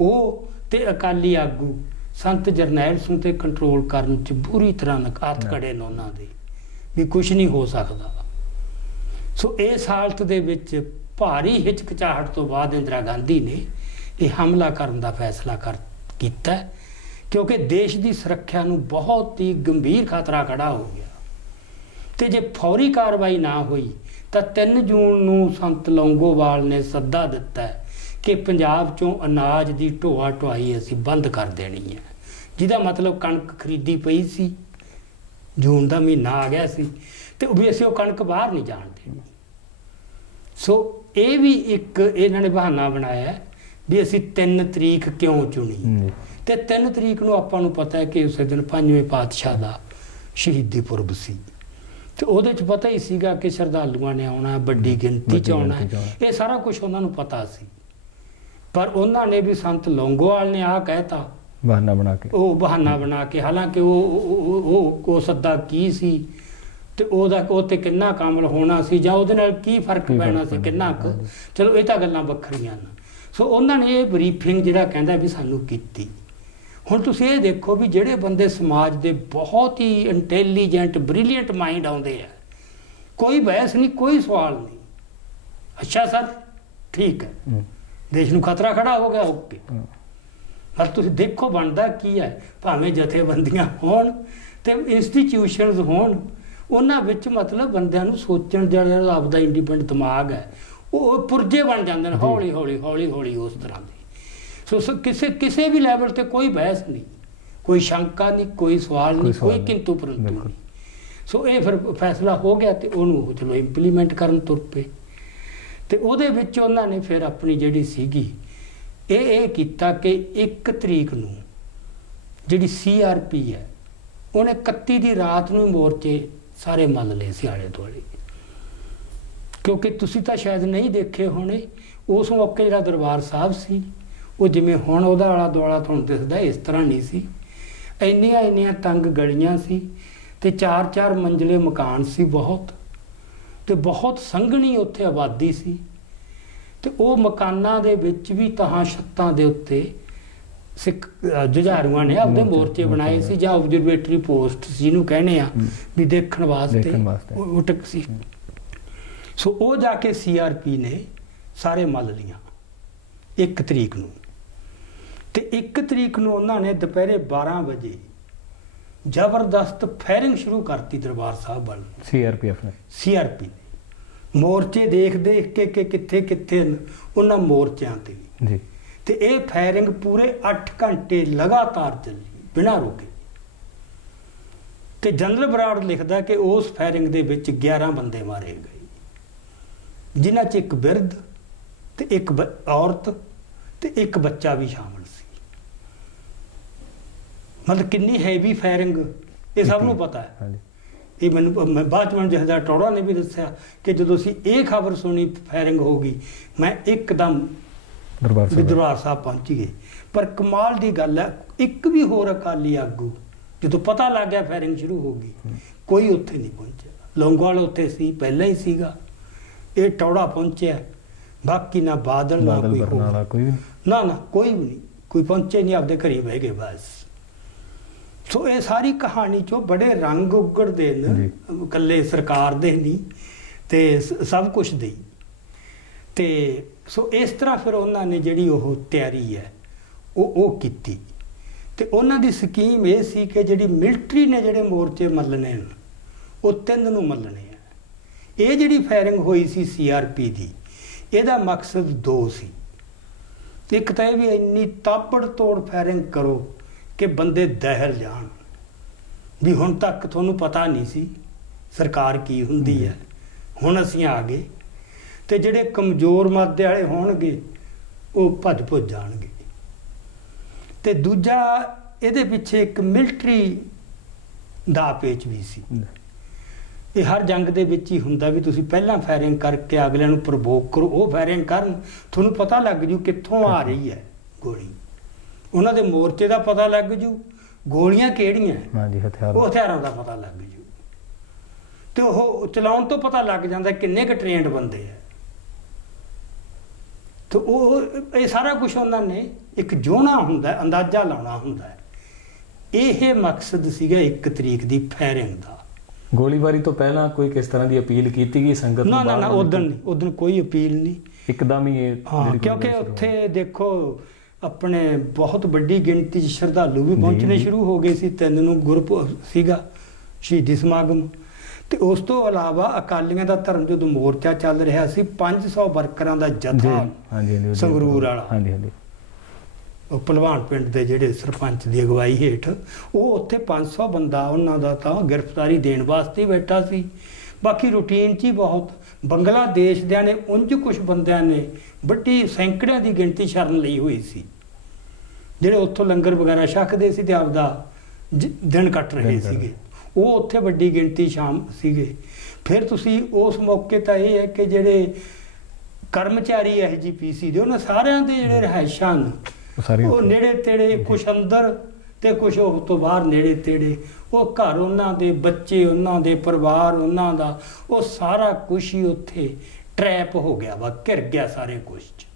ਉਹ ਤੇ ਅਕਾਲੀ ਆਗੂ ਸੰਤ ਜਰਨੈਲ ਸਿੰਘ ਤੇ ਕੰਟਰੋਲ ਕਰਨ 'ਚ ਬੁਰੀ ਤਰ੍ਹਾਂ ਹੱਥ ਕੜੇ ਨੇ ਉਹਨਾਂ ਦੇ ਵੀ ਕੁਝ ਨਹੀਂ ਹੋ ਸਕਦਾ। ਸੋ ਇਸ ਹਾਲਤ ਦੇ ਵਿੱਚ ਭਾਰੀ ਹਿਚਕਚਾਹਟ ਤੋਂ ਬਾਅਦ ਇੰਦਰਾ ਗਾਂਧੀ ਨੇ ਇਹ ਹਮਲਾ ਕਰਨ ਦਾ ਫੈਸਲਾ ਕੀਤਾ, ਕਿਉਂਕਿ ਦੇਸ਼ ਦੀ ਸੁਰੱਖਿਆ ਨੂੰ ਬਹੁਤ ਹੀ ਗੰਭੀਰ ਖਤਰਾ ਖੜਾ ਹੋ ਗਿਆ। ਤੇ ਜੇ ਫੌਰੀ ਕਾਰਵਾਈ ਨਾ ਹੋਈ ਤਾਂ 3 ਜੂਨ ਨੂੰ ਸੰਤ ਲੌਂਗੋਵਾਲ ਨੇ ਸੱਦਾ ਦਿੱਤਾ ਕਿ ਪੰਜਾਬ 'ਚੋਂ ਅਨਾਜ ਦੀ ਢੋਆ ਢੁਆਈ ਅਸੀਂ ਬੰਦ ਕਰ ਦੇਣੀ ਹੈ, ਜਿਹਦਾ ਮਤਲਬ ਕਣਕ ਖਰੀਦੀ ਪਈ ਸੀ, ਜੂਨ ਦਾ ਮਹੀਨਾ ਆ ਗਿਆ ਸੀ, ਤੇ ਵੀ ਅਸੀਂ ਉਹ ਕਣਕ ਬਾਹਰ ਨਹੀਂ ਜਾਣ ਦੇਣੀ। ਸੋ ਇਹ ਵੀ ਇੱਕ ਇਹਨਾਂ ਨੇ ਬਹਾਨਾ ਬਣਾਇਆ ਵੀ ਅਸੀਂ 3 ਤਰੀਕ ਕਿਉਂ ਚੁਣੀ। ਤੇ 3 ਤਰੀਕ ਨੂੰ ਆਪਾਂ ਨੂੰ ਪਤਾ ਹੈ ਕਿ ਉਸੇ ਦਿਨ 5ਵੇਂ ਪਾਤਸ਼ਾਹ ਦਾ ਸ਼ਹੀਦੀ ਪੁਰਬ ਸੀ, ਤੇ ਉਹਦੇ 'ਚ ਪਤਾ ਹੀ ਸੀਗਾ ਕਿ ਸ਼ਰਧਾਲੂਆਂ ਨੇ ਆਉਣਾ, ਵੱਡੀ ਗਿਣਤੀ 'ਚ ਆਉਣਾ, ਇਹ ਸਾਰਾ ਕੁਝ ਉਹਨਾਂ ਨੂੰ ਪਤਾ ਸੀ। ਪਰ ਉਹਨਾਂ ਨੇ ਵੀ ਸੰਤ ਲੌਂਗੋਵਾਲ ਨੇ ਆਹ ਕਹਿਤਾ ਬਹਾਨਾ ਬਣਾ ਕੇ, ਹਾਲਾਂਕਿ ਉਹ ਸੱਦਾ ਕੀ ਸੀ ਤੇ ਉਹ ਤੇ ਕਿੰਨਾ ਕਾਮਲ ਹੋਣਾ ਸੀ ਜਾਂ ਉਹਦੇ ਨਾਲ ਕੀ ਫਰਕ ਪੈਣਾ ਸੀ ਕਿੰਨਾ ਕੁ, ਚਲੋ ਇਹ ਤਾਂ ਗੱਲਾਂ ਵੱਖਰੀਆਂ ਨੇ। ਸੋ ਉਹਨਾਂ ਨੇ ਇਹ ਬਰੀਫਿੰਗ ਜਿਹੜਾ ਕਹਿੰਦਾ ਵੀ ਸਾਨੂੰ ਕੀਤੀ। ਹੁਣ ਤੁਸੀਂ ਇਹ ਦੇਖੋ ਵੀ ਜਿਹੜੇ ਬੰਦੇ ਸਮਾਜ ਦੇ ਬਹੁਤ ਹੀ ਇੰਟੈਲੀਜੈਂਟ ਬ੍ਰਿਲੀਅੰਟ ਮਾਈਂਡ ਆਉਂਦੇ ਆ, ਕੋਈ ਬਹਿਸ ਨਹੀਂ, ਕੋਈ ਸਵਾਲ ਨਹੀਂ, ਅੱਛਾ ਸਰ ਠੀਕ ਹੈ, ਦੇਸ਼ ਨੂੰ ਖਤਰਾ ਖੜਾ ਹੋ ਗਿਆ, ਓਕੇ। ਪਰ ਤੁਸੀਂ ਦੇਖੋ ਬਣਦਾ ਕੀ ਹੈ, ਭਾਵੇਂ ਜਥੇਬੰਦੀਆਂ ਹੋਣ ਤੇ ਇੰਸਟੀਟਿਊਸ਼ਨਸ ਹੋਣ, ਉਹਨਾਂ ਵਿੱਚ ਮਤਲਬ ਬੰਦਿਆਂ ਨੂੰ ਸੋਚਣ ਜਿਹੜਾ ਆਪਦਾ ਇੰਡੀਪੈਂਡੈਂਟ ਦਿਮਾਗ ਹੈ ਉਹ ਪੁਰਜੇ ਬਣ ਜਾਂਦੇ ਨੇ ਹੌਲੀ ਹੌਲੀ ਉਸ ਤਰ੍ਹਾਂ ਦੇ। ਸੋ ਕਿਸੇ ਵੀ ਲੈਵਲ ਤੇ ਕੋਈ ਬਹਿਸ ਨਹੀਂ, ਕੋਈ ਸ਼ੰਕਾ ਨਹੀਂ, ਕੋਈ ਸਵਾਲ ਨਹੀਂ, ਕੋਈ ਕਿੰਤੂ ਪਰੰਤੂ ਨਹੀਂ। ਸੋ ਇਹ ਫਿਰ ਫੈਸਲਾ ਹੋ ਗਿਆ ਤੇ ਉਹਨੂੰ ਚਲੋ ਇੰਪਲੀਮੈਂਟ ਕਰਨ ਤੁਰ ਪਏ। ਤੇ ਉਹਦੇ ਵਿੱਚ ਉਹਨਾਂ ਨੇ ਫਿਰ ਆਪਣੀ ਜਿਹੜੀ ਸੀਗੀ ਇਹ ਕੀਤਾ ਕਿ 1 ਤਰੀਕ ਨੂੰ ਜਿਹੜੀ CRP ਹੈ ਉਹਨੇ 31 ਦੀ ਰਾਤ ਨੂੰ ਮੋਰਚੇ ਸਾਰੇ ਮੱਲ ਲਏ ਸੀ ਆਲੇ ਦੁਆਲੇ। ਕਿਉਂਕਿ ਤੁਸੀਂ ਤਾਂ ਸ਼ਾਇਦ ਨਹੀਂ ਦੇਖੇ ਹੋਣੇ, ਉਸ ਮੌਕੇ ਜਿਹੜਾ ਦਰਬਾਰ ਸਾਹਿਬ ਸੀ ਉਹ ਜਿਵੇਂ ਹੁਣ ਉਹਦਾ ਆਲਾ ਦੁਆਲਾ ਤੁਹਾਨੂੰ ਦਿਸਦਾ ਇਸ ਤਰ੍ਹਾਂ ਨਹੀਂ ਸੀ। ਇੰਨੀਆਂ ਤੰਗ ਗਲੀਆਂ ਸੀ ਤੇ 4-4 ਮੰਜ਼ਲੇ ਮਕਾਨ ਸੀ ਬਹੁਤ, ਤੇ ਬਹੁਤ ਸੰਘਣੀ ਉੱਥੇ ਆਬਾਦੀ ਸੀ। ਤੇ ਉਹ ਮਕਾਨਾਂ ਦੇ ਵਿੱਚ ਵੀ ਤਾਂ ਛੱਤਾਂ ਦੇ ਉੱਤੇ ਸਿੱਖ ਜੁਝਾਰੂਆਂ ਨੇ ਆਪਦੇ ਮੋਰਚੇ ਬਣਾਏ ਸੀ ਜਾਂ ਆਬਜ਼ਰਵੇਟਰੀ ਪੋਸਟ ਜਿਹਨੂੰ ਕਹਿੰਦੇ ਆ ਵੀ ਦੇਖਣ ਵਾਸਤੇ ਉਟਕ ਸੀ। ਸੋ ਉਹ ਜਾ ਕੇ CRP ਨੇ ਸਾਰੇ ਮੱਲ ਲੀਆਂ 1 ਤਰੀਕ ਨੂੰ। ਤੇ 1 ਤਰੀਕ ਨੂੰ ਉਹਨਾਂ ਨੇ ਦੁਪਹਿਰੇ 12 ਵਜੇ ਜ਼ਬਰਦਸਤ ਫਾਇਰਿੰਗ ਸ਼ੁਰੂ ਕਰਤੀ ਦਰਬਾਰ ਸਾਹਿਬ ਵੱਲ। CRP ਨੇ ਮੋਰਚੇ ਦੇਖ ਕੇ ਕਿ ਕਿੱਥੇ ਉਹਨਾਂ ਮੋਰਚਿਆਂ ਤੇ ਜੀ। ਤੇ ਇਹ ਫਾਇਰਿੰਗ ਪੂਰੇ 8 ਘੰਟੇ ਲਗਾਤਾਰ ਚੱਲੀ ਬਿਨਾਂ ਰੁਕੇ। ਤੇ ਜਨਰਲ ਬਰਾੜ ਲਿਖਦਾ ਕਿ ਉਸ ਫਾਇਰਿੰਗ ਦੇ ਵਿੱਚ 11 ਬੰਦੇ ਮਾਰੇ ਗਏ, ਜਿਨ੍ਹਾਂ 'ਚ ਇੱਕ ਬਿਰਧ ਤੇ ਇੱਕ ਔਰਤ ਤੇ ਇੱਕ ਬੱਚਾ ਵੀ ਸ਼ਾਮਲ ਸੀ। ਮਤਲਬ ਕਿੰਨੀ ਹੈਵੀ ਫਾਇਰਿੰਗ ਇਹ ਸਭ ਨੂੰ ਪਤਾ ਹੈ। ਇਹ ਮੈਨੂੰ ਬਾਅਦ ਵਿੱਚ ਜਹਦਾ ਟੋੜਾ ਨੇ ਵੀ ਦੱਸਿਆ ਕਿ ਜਦੋਂ ਅਸੀਂ ਇਹ ਖਬਰ ਸੁਣੀ ਫਾਇਰਿੰਗ ਹੋ ਗਈ, ਮੈਂ ਇੱਕਦਮ ਦਰਬਾਰ ਸਾਹਿਬ ਪਹੁੰਚ ਗਏ। ਪਰ ਕਮਾਲ ਦੀ ਗੱਲ ਹੈ, ਇੱਕ ਵੀ ਹੋਰ ਅਕਾਲੀ ਆਗੂ ਜਦੋਂ ਪਤਾ ਲੱਗ ਗਿਆ ਫਾਇਰਿੰਗ ਸ਼ੁਰੂ ਹੋ ਗਈ, ਕੋਈ ਉੱਥੇ ਨਹੀਂ ਪਹੁੰਚਿਆ। ਲੌਂਗੋਵਾਲ ਉੱਥੇ ਸੀ, ਪਹਿਲਾਂ ਹੀ ਸੀਗਾ, ਇਹ ਟੌੜਾ ਪਹੁੰਚਿਆ, ਬਾਕੀ ਨਾ ਬਾਦਲ ਨਾ ਕੋਈ ਨਾ ਕੋਈ ਵੀ ਨਹੀਂ, ਕੋਈ ਪਹੁੰਚੇ ਨਹੀਂ, ਆਪਦੇ ਘਰੇ ਬਹਿ ਗਏ ਬਸ। ਸੋ ਇਹ ਸਾਰੀ ਕਹਾਣੀ 'ਚੋਂ ਬੜੇ ਰੰਗ ਉਗੜਦੇ ਨੇ, ਇਕੱਲੇ ਸਰਕਾਰ ਦੇ ਨਹੀਂ ਤੇ ਸਭ ਕੁਛ ਦੇ। ਤੇ ਸੋ ਇਸ ਤਰ੍ਹਾਂ ਫਿਰ ਉਹਨਾਂ ਨੇ ਜਿਹੜੀ ਉਹ ਤਿਆਰੀ ਹੈ ਉਹ ਕੀਤੀ। ਤੇ ਉਹਨਾਂ ਦੀ ਸਕੀਮ ਇਹ ਸੀ ਕਿ ਜਿਹੜੀ ਮਿਲਟਰੀ ਨੇ ਜਿਹੜੇ ਮੋਰਚੇ ਮੱਲਣੇ ਨੇ ਉਹ 3 ਨੂੰ ਮੱਲਣੇ ਆ। ਇਹ ਜਿਹੜੀ ਫਾਇਰਿੰਗ ਹੋਈ ਸੀ CRP ਦੀ, ਇਹਦਾ ਮਕਸਦ 2 ਸੀ। ਇੱਕ ਤਾਂ ਇਹ ਵੀ ਇੰਨੀ ਤਾਬੜ ਤੋੜ ਫਾਇਰਿੰਗ ਕਰੋ कि बंदे दहल जान भी हुण तक तुहानूं पता नहीं सी सरकार की हुंदी है, हुण असीं आ गए। ते जिहड़े कमज़ोर मादे वाले होणगे वो भज भुज जाणगे। ते दूजा इहदे पिछे एक मिलटरी दा पेच भी सी। ये हर जंग दे विच ही हुंदा भी तुसीं पहलां फायरिंग करके अगले नूं प्रवोक करो, वो फायरिंग करन, तुहानूं पता लग जू कित्थों आ रही है गोली, उन्हां दे मोर्चे दा पता लग जू, गोलियां किहड़ियां वो हथियारां दा पता लग जू, ते वो चलाउण तो पता लग जांदा किन्ने क ट्रेंड बंदे है। तो वो ये सारा कुछ उन्होंने एक जोना हुंदा, अंदाजा लाउणा हुंदा है। ये मकसद सीगा 1 तरीक दी फायरिंग दा। गोलीबारी तो पहला कोई किस तरह की अपील की गई संगत? ना ना ना, उदन कोई अपील नहीं, एकदम ही ये। हाँ, क्योंकि उत्थे देखो अपने बहुत बड़ी गिनती श्रद्धालु भी पहुंचने शुरू हो गए सी। 3 नूं गुरपुरब सीगा शहीदी समागम, ਤੇ ਉਸ ਤੋਂ ਇਲਾਵਾ ਅਕਾਲੀਆਂ ਦਾ ਧਰਮ ਜਦੋਂ ਮੋਰਚਾ ਚੱਲ ਰਿਹਾ ਸੀ 500 ਵਰਕਰਾਂ ਦਾ ਜਥਾ ਸੰਗਰੂਰ ਵਾਲਾ, ਉਹ ਭਲਵਾਨ ਪਿੰਡ ਦੇ ਜਿਹੜੇ ਸਰਪੰਚ ਦੀ ਅਗਵਾਈ ਹੇਠ ਉਹ ਉੱਥੇ 500 ਬੰਦਾ ਉਹਨਾਂ ਦਾ ਤਾਂ ਗ੍ਰਿਫਤਾਰੀ ਦੇਣ ਵਾਸਤੇ ਬੈਠਾ ਸੀ। ਬਾਕੀ ਰੂਟੀਨ 'ਚ ਹੀ ਬਹੁਤ ਬੰਗਲਾਦੇਸ਼ ਦਿਆਂ ਨੇ ਉਂਝ ਕੁਝ ਬੰਦਿਆਂ ਨੇ ਵੱਡੀ ਸੈਂਕੜਿਆਂ ਦੀ ਗਿਣਤੀ ਸ਼ਰਨ ਲਈ ਹੋਈ ਸੀ, ਜਿਹੜੇ ਉੱਥੋਂ ਲੰਗਰ ਵਗੈਰਾ ਛਕਦੇ ਸੀ ਤੇ ਆਪਦਾ ਦਿਨ ਕੱਟ ਰਹੇ ਸੀਗੇ। ਉਹ ਉੱਥੇ ਵੱਡੀ ਗਿਣਤੀ ਸ਼ਾਮ ਸੀਗੇ। ਫਿਰ ਤੁਸੀਂ ਉਸ ਮੌਕੇ ਤਾਂ ਇਹ ਹੈ ਕਿ ਜਿਹੜੇ ਕਰਮਚਾਰੀ SGPC ਦੇ ਉਹਨਾਂ ਸਾਰਿਆਂ ਦੇ ਜਿਹੜੇ ਰਿਹਾਇਸ਼ਾਂ ਉਹ ਨੇੜੇ ਤੇੜੇ, ਕੁਛ ਅੰਦਰ ਤੇ ਕੁਛ ਉਹ ਤੋਂ ਬਾਹਰ ਨੇੜੇ ਤੇੜੇ, ਉਹ ਘਰ ਉਹਨਾਂ ਦੇ, ਬੱਚੇ ਉਹਨਾਂ ਦੇ, ਪਰਿਵਾਰ ਉਹਨਾਂ ਦਾ, ਉਹ ਸਾਰਾ ਕੁਛ ਹੀ ਉੱਥੇ ਟਰੈਪ ਹੋ ਗਿਆ ਵਾ, ਘਿਰ ਗਿਆ ਸਾਰੇ ਕੁਛ 'ਚ,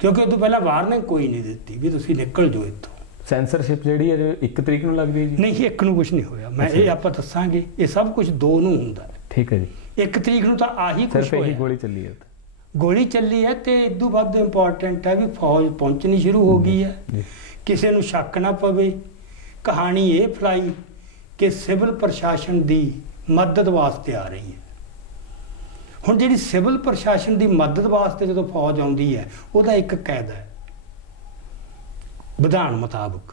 ਕਿਉਂਕਿ ਉਦੋਂ ਪਹਿਲਾਂ ਵਾਰਨਿੰਗ ਕੋਈ ਨਹੀਂ ਦਿੱਤੀ ਵੀ ਤੁਸੀਂ ਨਿਕਲ ਜਾਓ ਇੱਥੋਂ। ਸੈਂਸਰਸ਼ਿਪ ਜਿਹੜੀ ਹੈ 1 ਤਰੀਕ ਨੂੰ ਲੱਗਦੀ ਹੈ ਜੀ? ਨਹੀਂ, 1 ਨੂੰ ਕੁਛ ਨਹੀਂ ਹੋਇਆ। ਮੈਂ ਇਹ ਆਪਾਂ ਦੱਸਾਂਗੇ, ਇਹ ਸਭ ਕੁਝ 2 ਨੂੰ ਹੁੰਦਾ ਹੈ। ਠੀਕ ਹੈ ਜੀ। 1 ਤਰੀਕ ਨੂੰ ਤਾਂ ਆਹੀ ਕੁਛ ਹੋਇਆ, ਗੋਲੀ ਚੱਲੀ ਹੈ। ਗੋਲੀ ਚੱਲੀ ਹੈ ਤੇ ਇਦੋਂ ਵੱਧ ਇੰਪੋਰਟੈਂਟ ਹੈ ਵੀ ਫੌਜ ਪਹੁੰਚਣੀ ਸ਼ੁਰੂ ਹੋ ਗਈ ਹੈ, ਕਿਸੇ ਨੂੰ ਸ਼ੱਕ ਨਾ ਪਵੇ। ਕਹਾਣੀ ਇਹ ਫਲਾਈ ਕਿ ਸਿਵਲ ਪ੍ਰਸ਼ਾਸਨ ਦੀ ਮਦਦ ਵਾਸਤੇ ਆ ਰਹੀ ਹੈ। ਹੁਣ ਜਿਹੜੀ ਸਿਵਲ ਪ੍ਰਸ਼ਾਸਨ ਦੀ ਮਦਦ ਵਾਸਤੇ ਜਦੋਂ ਫੌਜ ਆਉਂਦੀ ਹੈ ਉਹਦਾ ਇੱਕ ਕਾਇਦਾ ਹੈ ਵਿਧਾਨ ਮੁਤਾਬਕ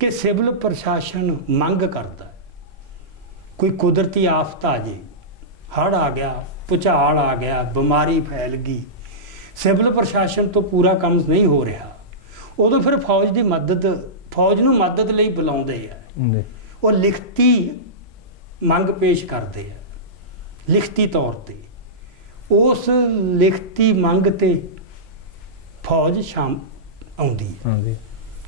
ਕਿ ਸਿਵਲ ਪ੍ਰਸ਼ਾਸਨ ਮੰਗ ਕਰਦਾ ਕੋਈ ਕੁਦਰਤੀ ਆਫਤ ਆ ਜੇ, ਹੜ੍ਹ ਆ ਗਿਆ, ਭੁਚਾਲ ਆ ਗਿਆ, ਬਿਮਾਰੀ ਫੈਲ ਗਈ, ਸਿਵਲ ਪ੍ਰਸ਼ਾਸਨ ਤੋਂ ਪੂਰਾ ਕੰਮ ਨਹੀਂ ਹੋ ਰਿਹਾ, ਉਦੋਂ ਫਿਰ ਫੌਜ ਦੀ ਮਦਦ, ਫੌਜ ਨੂੰ ਮਦਦ ਲਈ ਬੁਲਾਉਂਦੇ ਆ। ਉਹ ਲਿਖਤੀ ਮੰਗ ਪੇਸ਼ ਕਰਦੇ ਆ ਲਿਖਤੀ ਤੌਰ ਤੇ। ਉਸ ਲਿਖਤੀ ਮੰਗ ਤੇ ਫੌਜ ਸ਼ਾਮ ਆਉਂਦੀ ਹੈ।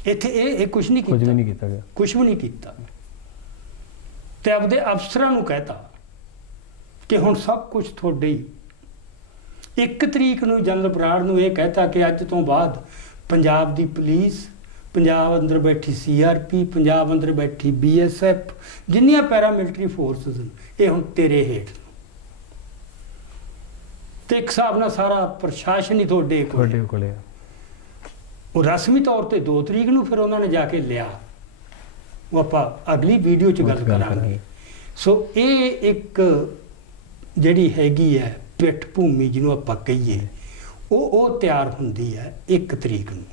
ਇੱਥੇ ਇਹ ਕੁਛ ਨਹੀਂ ਕੀਤਾ, ਕੁਛ ਵੀ ਨਹੀਂ ਕੀਤਾ। ਤੇ ਆਪਦੇ ਅਫਸਰਾਂ ਨੂੰ ਕਹਿਤਾ ਕਿ ਹੁਣ ਸਭ ਕੁਝ ਤੁਹਾਡੇ ਹੀ। 1 ਤਰੀਕ ਨੂੰ ਜਨਰਲ ਬਰਾੜ ਨੂੰ ਇਹ ਕਹਿਤਾ ਕਿ ਅੱਜ ਤੋਂ ਬਾਅਦ ਪੰਜਾਬ ਦੀ ਪੁਲਿਸ, ਪੰਜਾਬ ਅੰਦਰ ਬੈਠੀ CRP, ਪੰਜਾਬ ਅੰਦਰ ਬੈਠੀ BSF, ਜਿੰਨੀਆਂ ਪੈਰਾਮਿਲਟਰੀ ਫੋਰਸਿਸ ਇਹ ਹੁਣ ਤੇਰੇ ਹੇਠ। ਤੇ ਇੱਕ ਹਿਸਾਬ ਨਾਲ ਸਾਰਾ ਪ੍ਰਸ਼ਾਸਨ ਹੀ ਤੁਹਾਡੇ ਕੋਲੇ। ਉਹ ਰਸਮੀ ਤੌਰ ਤੇ 2 ਤਰੀਕ ਨੂੰ ਫਿਰ ਉਹਨਾਂ ਨੇ ਜਾ ਕੇ ਲਿਆ, ਉਹ ਆਪਾਂ ਅਗਲੀ ਵੀਡੀਓ 'ਚ ਗੱਲ ਕਰਾਂਗੇ। ਸੋ ਇਹ ਇੱਕ ਜਿਹੜੀ ਹੈਗੀ ਹੈ ਪਿੱਠ ਭੂਮੀ ਜਿਹਨੂੰ ਆਪਾਂ ਕਹੀਏ, ਉਹ ਤਿਆਰ ਹੁੰਦੀ ਹੈ 1 ਤਰੀਕ ਨੂੰ।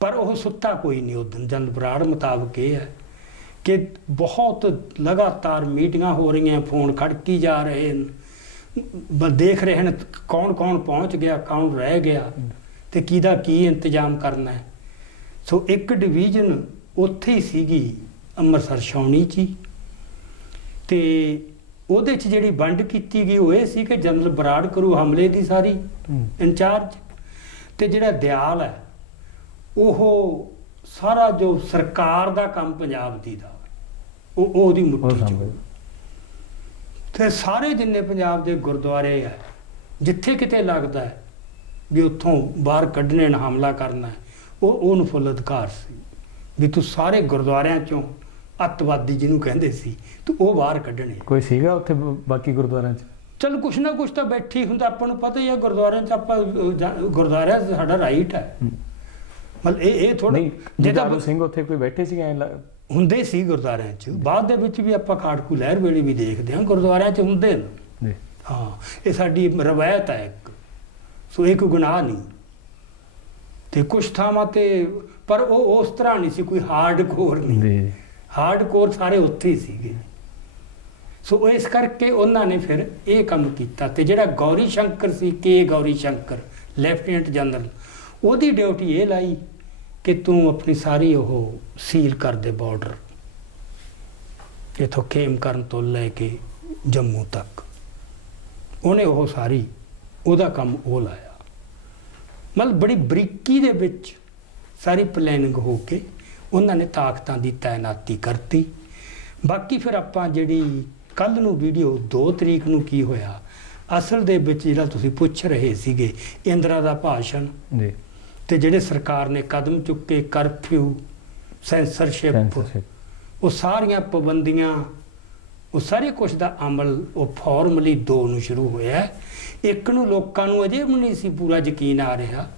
ਪਰ ਉਹ ਸੁੱਤਾ ਕੋਈ ਨਹੀਂ ਉਦੋਂ। ਜਨਰਲ ਬਰਾੜ ਮੁਤਾਬਕ ਇਹ ਹੈ ਕਿ ਬਹੁਤ ਲਗਾਤਾਰ ਮੀਟਿੰਗਾਂ ਹੋ ਰਹੀਆਂ, ਫੋਨ ਖੜਕੀ ਜਾ ਰਹੇ ਨੇ, ਦੇਖ ਰਹੇ ਨੇ ਕੌਣ ਕੌਣ ਪਹੁੰਚ ਗਿਆ, ਕੌਣ ਰਹਿ ਗਿਆ ਤੇ ਕਿਹਦਾ ਕੀ ਇੰਤਜ਼ਾਮ ਕਰਨਾ ਹੈ। ਸੋ ਇੱਕ ਡਿਵੀਜ਼ਨ ਉੱਥੇ ਹੀ ਸੀਗੀ ਅੰਮ੍ਰਿਤਸਰ ਛਾਉਣੀ 'ਚ ਹੀ, ਤੇ ਉਹਦੇ 'ਚ ਜਿਹੜੀ ਵੰਡ ਕੀਤੀ ਗਈ ਉਹ ਇਹ ਸੀ ਕਿ ਜਨਰਲ ਬਰਾੜ ਕਰੂ ਹਮਲੇ ਦੀ ਸਾਰੀ ਇੰਚਾਰਜ, ਤੇ ਜਿਹੜਾ ਦਿਆਲ ਹੈ ਉਹ ਸਾਰਾ ਜੋ ਸਰਕਾਰ ਦਾ ਕੰਮ ਪੰਜਾਬ ਦੀ ਦਾ ਉਹ ਉਹਦੀ ਮੁੱਠੀ 'ਚ। ਤੇ ਸਾਰੇ ਜਿੰਨੇ ਪੰਜਾਬ ਦੇ ਗੁਰਦੁਆਰੇ ਹੈ, ਜਿੱਥੇ ਕਿਤੇ ਲੱਗਦਾ ਹੈ ਵੀ ਉੱਥੋਂ ਬਾਹਰ ਕੱਢਣੇ ਨੇ, ਹਮਲਾ ਕਰਨਾ, ਉਹਨੂੰ ਫੁੱਲ ਅਧਿਕਾਰ ਸੀ ਵੀ ਤੂੰ ਸਾਰੇ ਗੁਰਦੁਆਰਿਆਂ 'ਚੋਂ ਅੱਤਵਾਦੀ ਜਿਹਨੂੰ ਕਹਿੰਦੇ ਸੀ ਤੂੰ ਉਹ ਬਾਹਰ ਕੱਢਣੇ। ਕੋਈ ਸੀਗਾ ਉੱਥੇ ਬਾਕੀ ਗੁਰਦੁਆਰਿਆਂ 'ਚ? ਚਲ ਕੁਛ ਨਾ ਕੁਛ ਤਾਂ ਬੈਠੀ ਹੁੰਦਾ, ਆਪਾਂ ਨੂੰ ਪਤਾ ਹੀ ਆ ਗੁਰਦੁਆਰਿਆਂ 'ਚ, ਆਪਾਂ ਗੁਰਦੁਆਰਿਆਂ 'ਚ ਸਾਡਾ ਰਾਈਟ ਹੈ। ਮਤਲਬ ਇਹ ਥੋੜਾ ਜਗਾਰੂ ਸਿੰਘ ਉੱਥੇ ਕੋਈ ਬੈਠੇ ਸੀ ਹੁੰਦੇ ਸੀ ਗੁਰਦੁਆਰਿਆਂ 'ਚ, ਬਾਅਦ ਦੇ ਵਿੱਚ ਵੀ ਆਪਾਂ ਖਾੜਕੂ ਲਹਿਰ ਵੇਲੇ ਵੀ ਦੇਖਦੇ ਹਾਂ ਗੁਰਦੁਆਰਿਆਂ 'ਚ ਹੁੰਦੇ ਨੇ। ਹਾਂ, ਇਹ ਸਾਡੀ ਰਵਾਇਤ ਹੈ ਇੱਕ। ਸੋ ਇਹ ਕੋਈ ਗੁਨਾਹ ਨਹੀਂ। ਤੇ ਕੁਛ ਥਾਵਾਂ ਤੇ ਪਰ ਉਹ ਉਸ ਤਰ੍ਹਾਂ ਨਹੀਂ ਸੀ, ਕੋਈ ਹਾਰਡ ਕੋਰ ਨਹੀਂ, ਹਾਰਡ ਕੋਰ ਸਾਰੇ ਉੱਥੇ ਹੀ ਸੀਗੇ। ਸੋ ਇਸ ਕਰਕੇ ਉਹਨਾਂ ਨੇ ਫਿਰ ਇਹ ਕੰਮ ਕੀਤਾ। ਤੇ ਜਿਹੜਾ ਗੌਰੀ ਸ਼ੰਕਰ ਸੀ, ਕੇ ਗੌਰੀ ਸ਼ੰਕਰ ਲੈਫਟੀਨੈਂਟ ਜਨਰਲ, ਉਹਦੀ ਡਿਊਟੀ ਇਹ ਲਾਈ ਕਿ ਤੂੰ ਆਪਣੀ ਸਾਰੀ ਉਹ ਸੀਲ ਕਰ ਦੇ ਬਾਰਡਰ, ਇੱਥੋਂ ਖੇਮਕਰਨ ਤੋਂ ਲੈ ਕੇ ਜੰਮੂ ਤੱਕ। ਉਹਨੇ ਉਹ ਸਾਰੀ ਉਹਦਾ ਕੰਮ ਉਹ ਲਾਇਆ। ਮਤਲਬ ਬੜੀ ਬਰੀਕੀ ਦੇ ਵਿੱਚ ਸਾਰੀ ਪਲੈਨਿੰਗ ਹੋ ਕੇ ਉਹਨਾਂ ਨੇ ਤਾਕਤਾਂ ਦੀ ਤਾਇਨਾਤੀ ਕਰਤੀ। ਬਾਕੀ ਫਿਰ ਆਪਾਂ ਜਿਹੜੀ ਕੱਲ੍ਹ ਨੂੰ ਵੀਡੀਓ 2 ਤਰੀਕ ਨੂੰ ਕੀ ਹੋਇਆ, ਅਸਲ ਦੇ ਵਿੱਚ ਜਿਹੜਾ ਤੁਸੀਂ ਪੁੱਛ ਰਹੇ ਸੀਗੇ ਇੰਦਰਾ ਦਾ ਭਾਸ਼ਣ ਜੀ, ਤੇ ਜਿਹੜੇ ਸਰਕਾਰ ਨੇ ਕਦਮ ਚੁੱਕੇ, ਕਰਫਿਊ, ਸੈਂਸਰਸ਼ਿਪ, ਉਹ ਸਾਰੀਆਂ ਪਾਬੰਦੀਆਂ, ਉਹ ਸਾਰੇ ਕੁਛ ਦਾ ਅਮਲ ਉਹ ਫਾਰਮਲੀ 2 ਨੂੰ ਸ਼ੁਰੂ ਹੋਇਆ। 1 ਨੂੰ ਲੋਕਾਂ ਨੂੰ ਅਜੇ ਵੀ ਨਹੀਂ ਸੀ ਪੂਰਾ ਯਕੀਨ ਆ ਰਿਹਾ,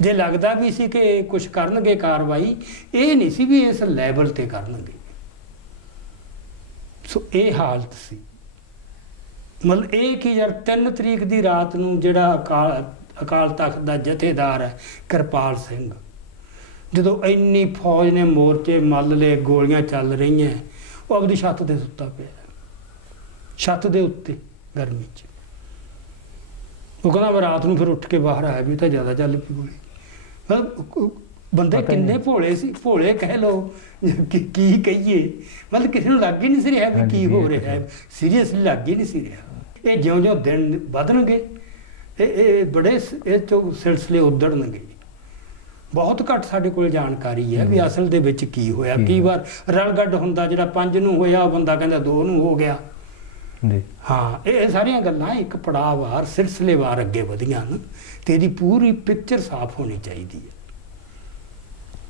ਜੇ ਲੱਗਦਾ ਵੀ ਸੀ ਕਿ ਕੁਛ ਕਰਨਗੇ ਕਾਰਵਾਈ, ਇਹ ਨਹੀਂ ਸੀ ਵੀ ਇਸ ਲੈਵਲ ਤੇ ਕਰਨਗੇ। ਸੋ ਇਹ ਹਾਲਤ ਸੀ। ਮਤਲਬ ਇਹ ਕਿ ਯਾਰ 3 ਤਰੀਕ ਦੀ ਰਾਤ ਨੂੰ ਜਿਹੜਾ ਅਕਾਲ ਤਖਤ ਦਾ ਜਥੇਦਾਰ ਹੈ ਕਿਰਪਾਲ ਸਿੰਘ, ਜਦੋਂ ਇੰਨੀ ਫੌਜ ਨੇ ਮੋਰਚੇ ਮੱਲ ਲਏ, ਗੋਲੀਆਂ ਚੱਲ ਰਹੀਆਂ, ਉਹ ਆਪਣੀ ਛੱਤ ਤੇ ਸੁੱਤਾ ਪਿਆ, ਛੱਤ ਦੇ ਉੱਤੇ ਗਰਮੀ 'ਚ। ਉਹ ਕਹਿੰਦਾ ਮੈਂ ਰਾਤ ਨੂੰ ਫਿਰ ਉੱਠ ਕੇ ਬਾਹਰ ਆਇਆ ਵੀ ਤਾਂ ਜ਼ਿਆਦਾ ਚੱਲ ਪਈ ਗੋਲੀ। ਮਤਲਬ ਬੰਦੇ ਕਿੰਨੇ ਭੋਲੇ ਸੀ, ਭੋਲੇ ਕਹਿ ਲਓ ਕੀ ਕਹੀਏ, ਮਤਲਬ ਕਿਸੇ ਨੂੰ ਲੱਗ ਹੀ ਨਹੀਂ ਸੀ ਰਿਹਾ ਵੀ ਕੀ ਹੋ ਰਿਹਾ ਹੈ, ਸੀਰੀਅਸਲੀ ਲੱਗ ਹੀ ਨਹੀਂ ਸੀ ਰਿਹਾ। ਇਹ ਜਿਉਂ-ਜਿਉਂ ਦਿਨ ਵਧਣਗੇ ਇਹ ਬੜੇ ਇਹ 'ਚੋਂ ਸਿਲਸਿਲੇ ਉਧੜਨਗੇ। ਬਹੁਤ ਘੱਟ ਸਾਡੇ ਕੋਲ ਜਾਣਕਾਰੀ ਹੈ ਵੀ ਅਸਲ ਦੇ ਵਿੱਚ ਕੀ ਹੋਇਆ। ਕਈ ਵਾਰ ਰਲਗੱਡ ਹੁੰਦਾ, ਜਿਹੜਾ 5 ਨੂੰ ਹੋਇਆ ਉਹ ਬੰਦਾ ਕਹਿੰਦਾ 2 ਨੂੰ ਹੋ ਗਿਆ। ਹਾਂ, ਇਹ ਸਾਰੀਆਂ ਗੱਲਾਂ ਇੱਕ ਪੜਾਅਵਾਰ ਸਿਲਸਿਲੇਵਾਰ ਅੱਗੇ ਵਧੀਆਂ ਹਨ ਤੇ ਇਹਦੀ ਪੂਰੀ ਪਿਕਚਰ ਸਾਫ਼ ਹੋਣੀ ਚਾਹੀਦੀ ਹੈ।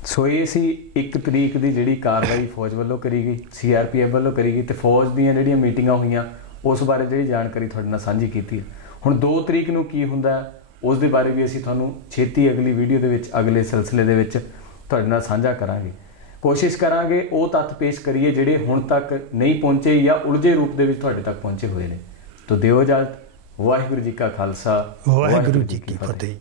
ਸੋ ਇਹ ਸੀ 1 ਤਰੀਕ ਦੀ ਜਿਹੜੀ ਕਾਰਵਾਈ ਫੌਜ ਵੱਲੋਂ ਕਰੀ ਗਈ, CRPF ਵੱਲੋਂ ਕਰੀ ਗਈ, ਤੇ ਫੌਜ ਦੀਆਂ ਜਿਹੜੀਆਂ ਮੀਟਿੰਗਾਂ ਹੋਈਆਂ ਉਸ ਬਾਰੇ ਜਿਹੜੀ ਜਾਣਕਾਰੀ ਤੁਹਾਡੇ ਨਾਲ ਸਾਂਝੀ ਕੀਤੀ ਹੈ। ਹੁਣ 2 ਤਰੀਕ ਨੂੰ ਕੀ ਹੁੰਦਾ ਉਸ ਦੇ ਬਾਰੇ ਵੀ ਅਸੀਂ ਤੁਹਾਨੂੰ ਛੇਤੀ ਅਗਲੀ ਵੀਡੀਓ ਦੇ ਵਿੱਚ, ਅਗਲੇ ਸਿਲਸਿਲੇ ਦੇ ਵਿੱਚ ਤੁਹਾਡੇ ਨਾਲ ਸਾਂਝਾ ਕਰਾਂਗੇ। ਕੋਸ਼ਿਸ਼ ਕਰਾਂਗੇ ਉਹ ਤੱਥ ਪੇਸ਼ ਕਰੀਏ ਜਿਹੜੇ ਹੁਣ ਤੱਕ ਨਹੀਂ ਪਹੁੰਚੇ ਜਾਂ ਉਲਝੇ ਰੂਪ ਦੇ ਵਿੱਚ ਤੁਹਾਡੇ ਤੱਕ ਪਹੁੰਚੇ ਹੋਏ ਨੇ। ਤਾਂ ਦਿਓ ਇਜਾਜ਼ਤ। ਵਾਹਿਗੁਰੂ ਜੀ ਕਾ ਖਾਲਸਾ, ਵਾਹਿਗੁਰੂ ਜੀ ਕੀ ਫਤਿਹ।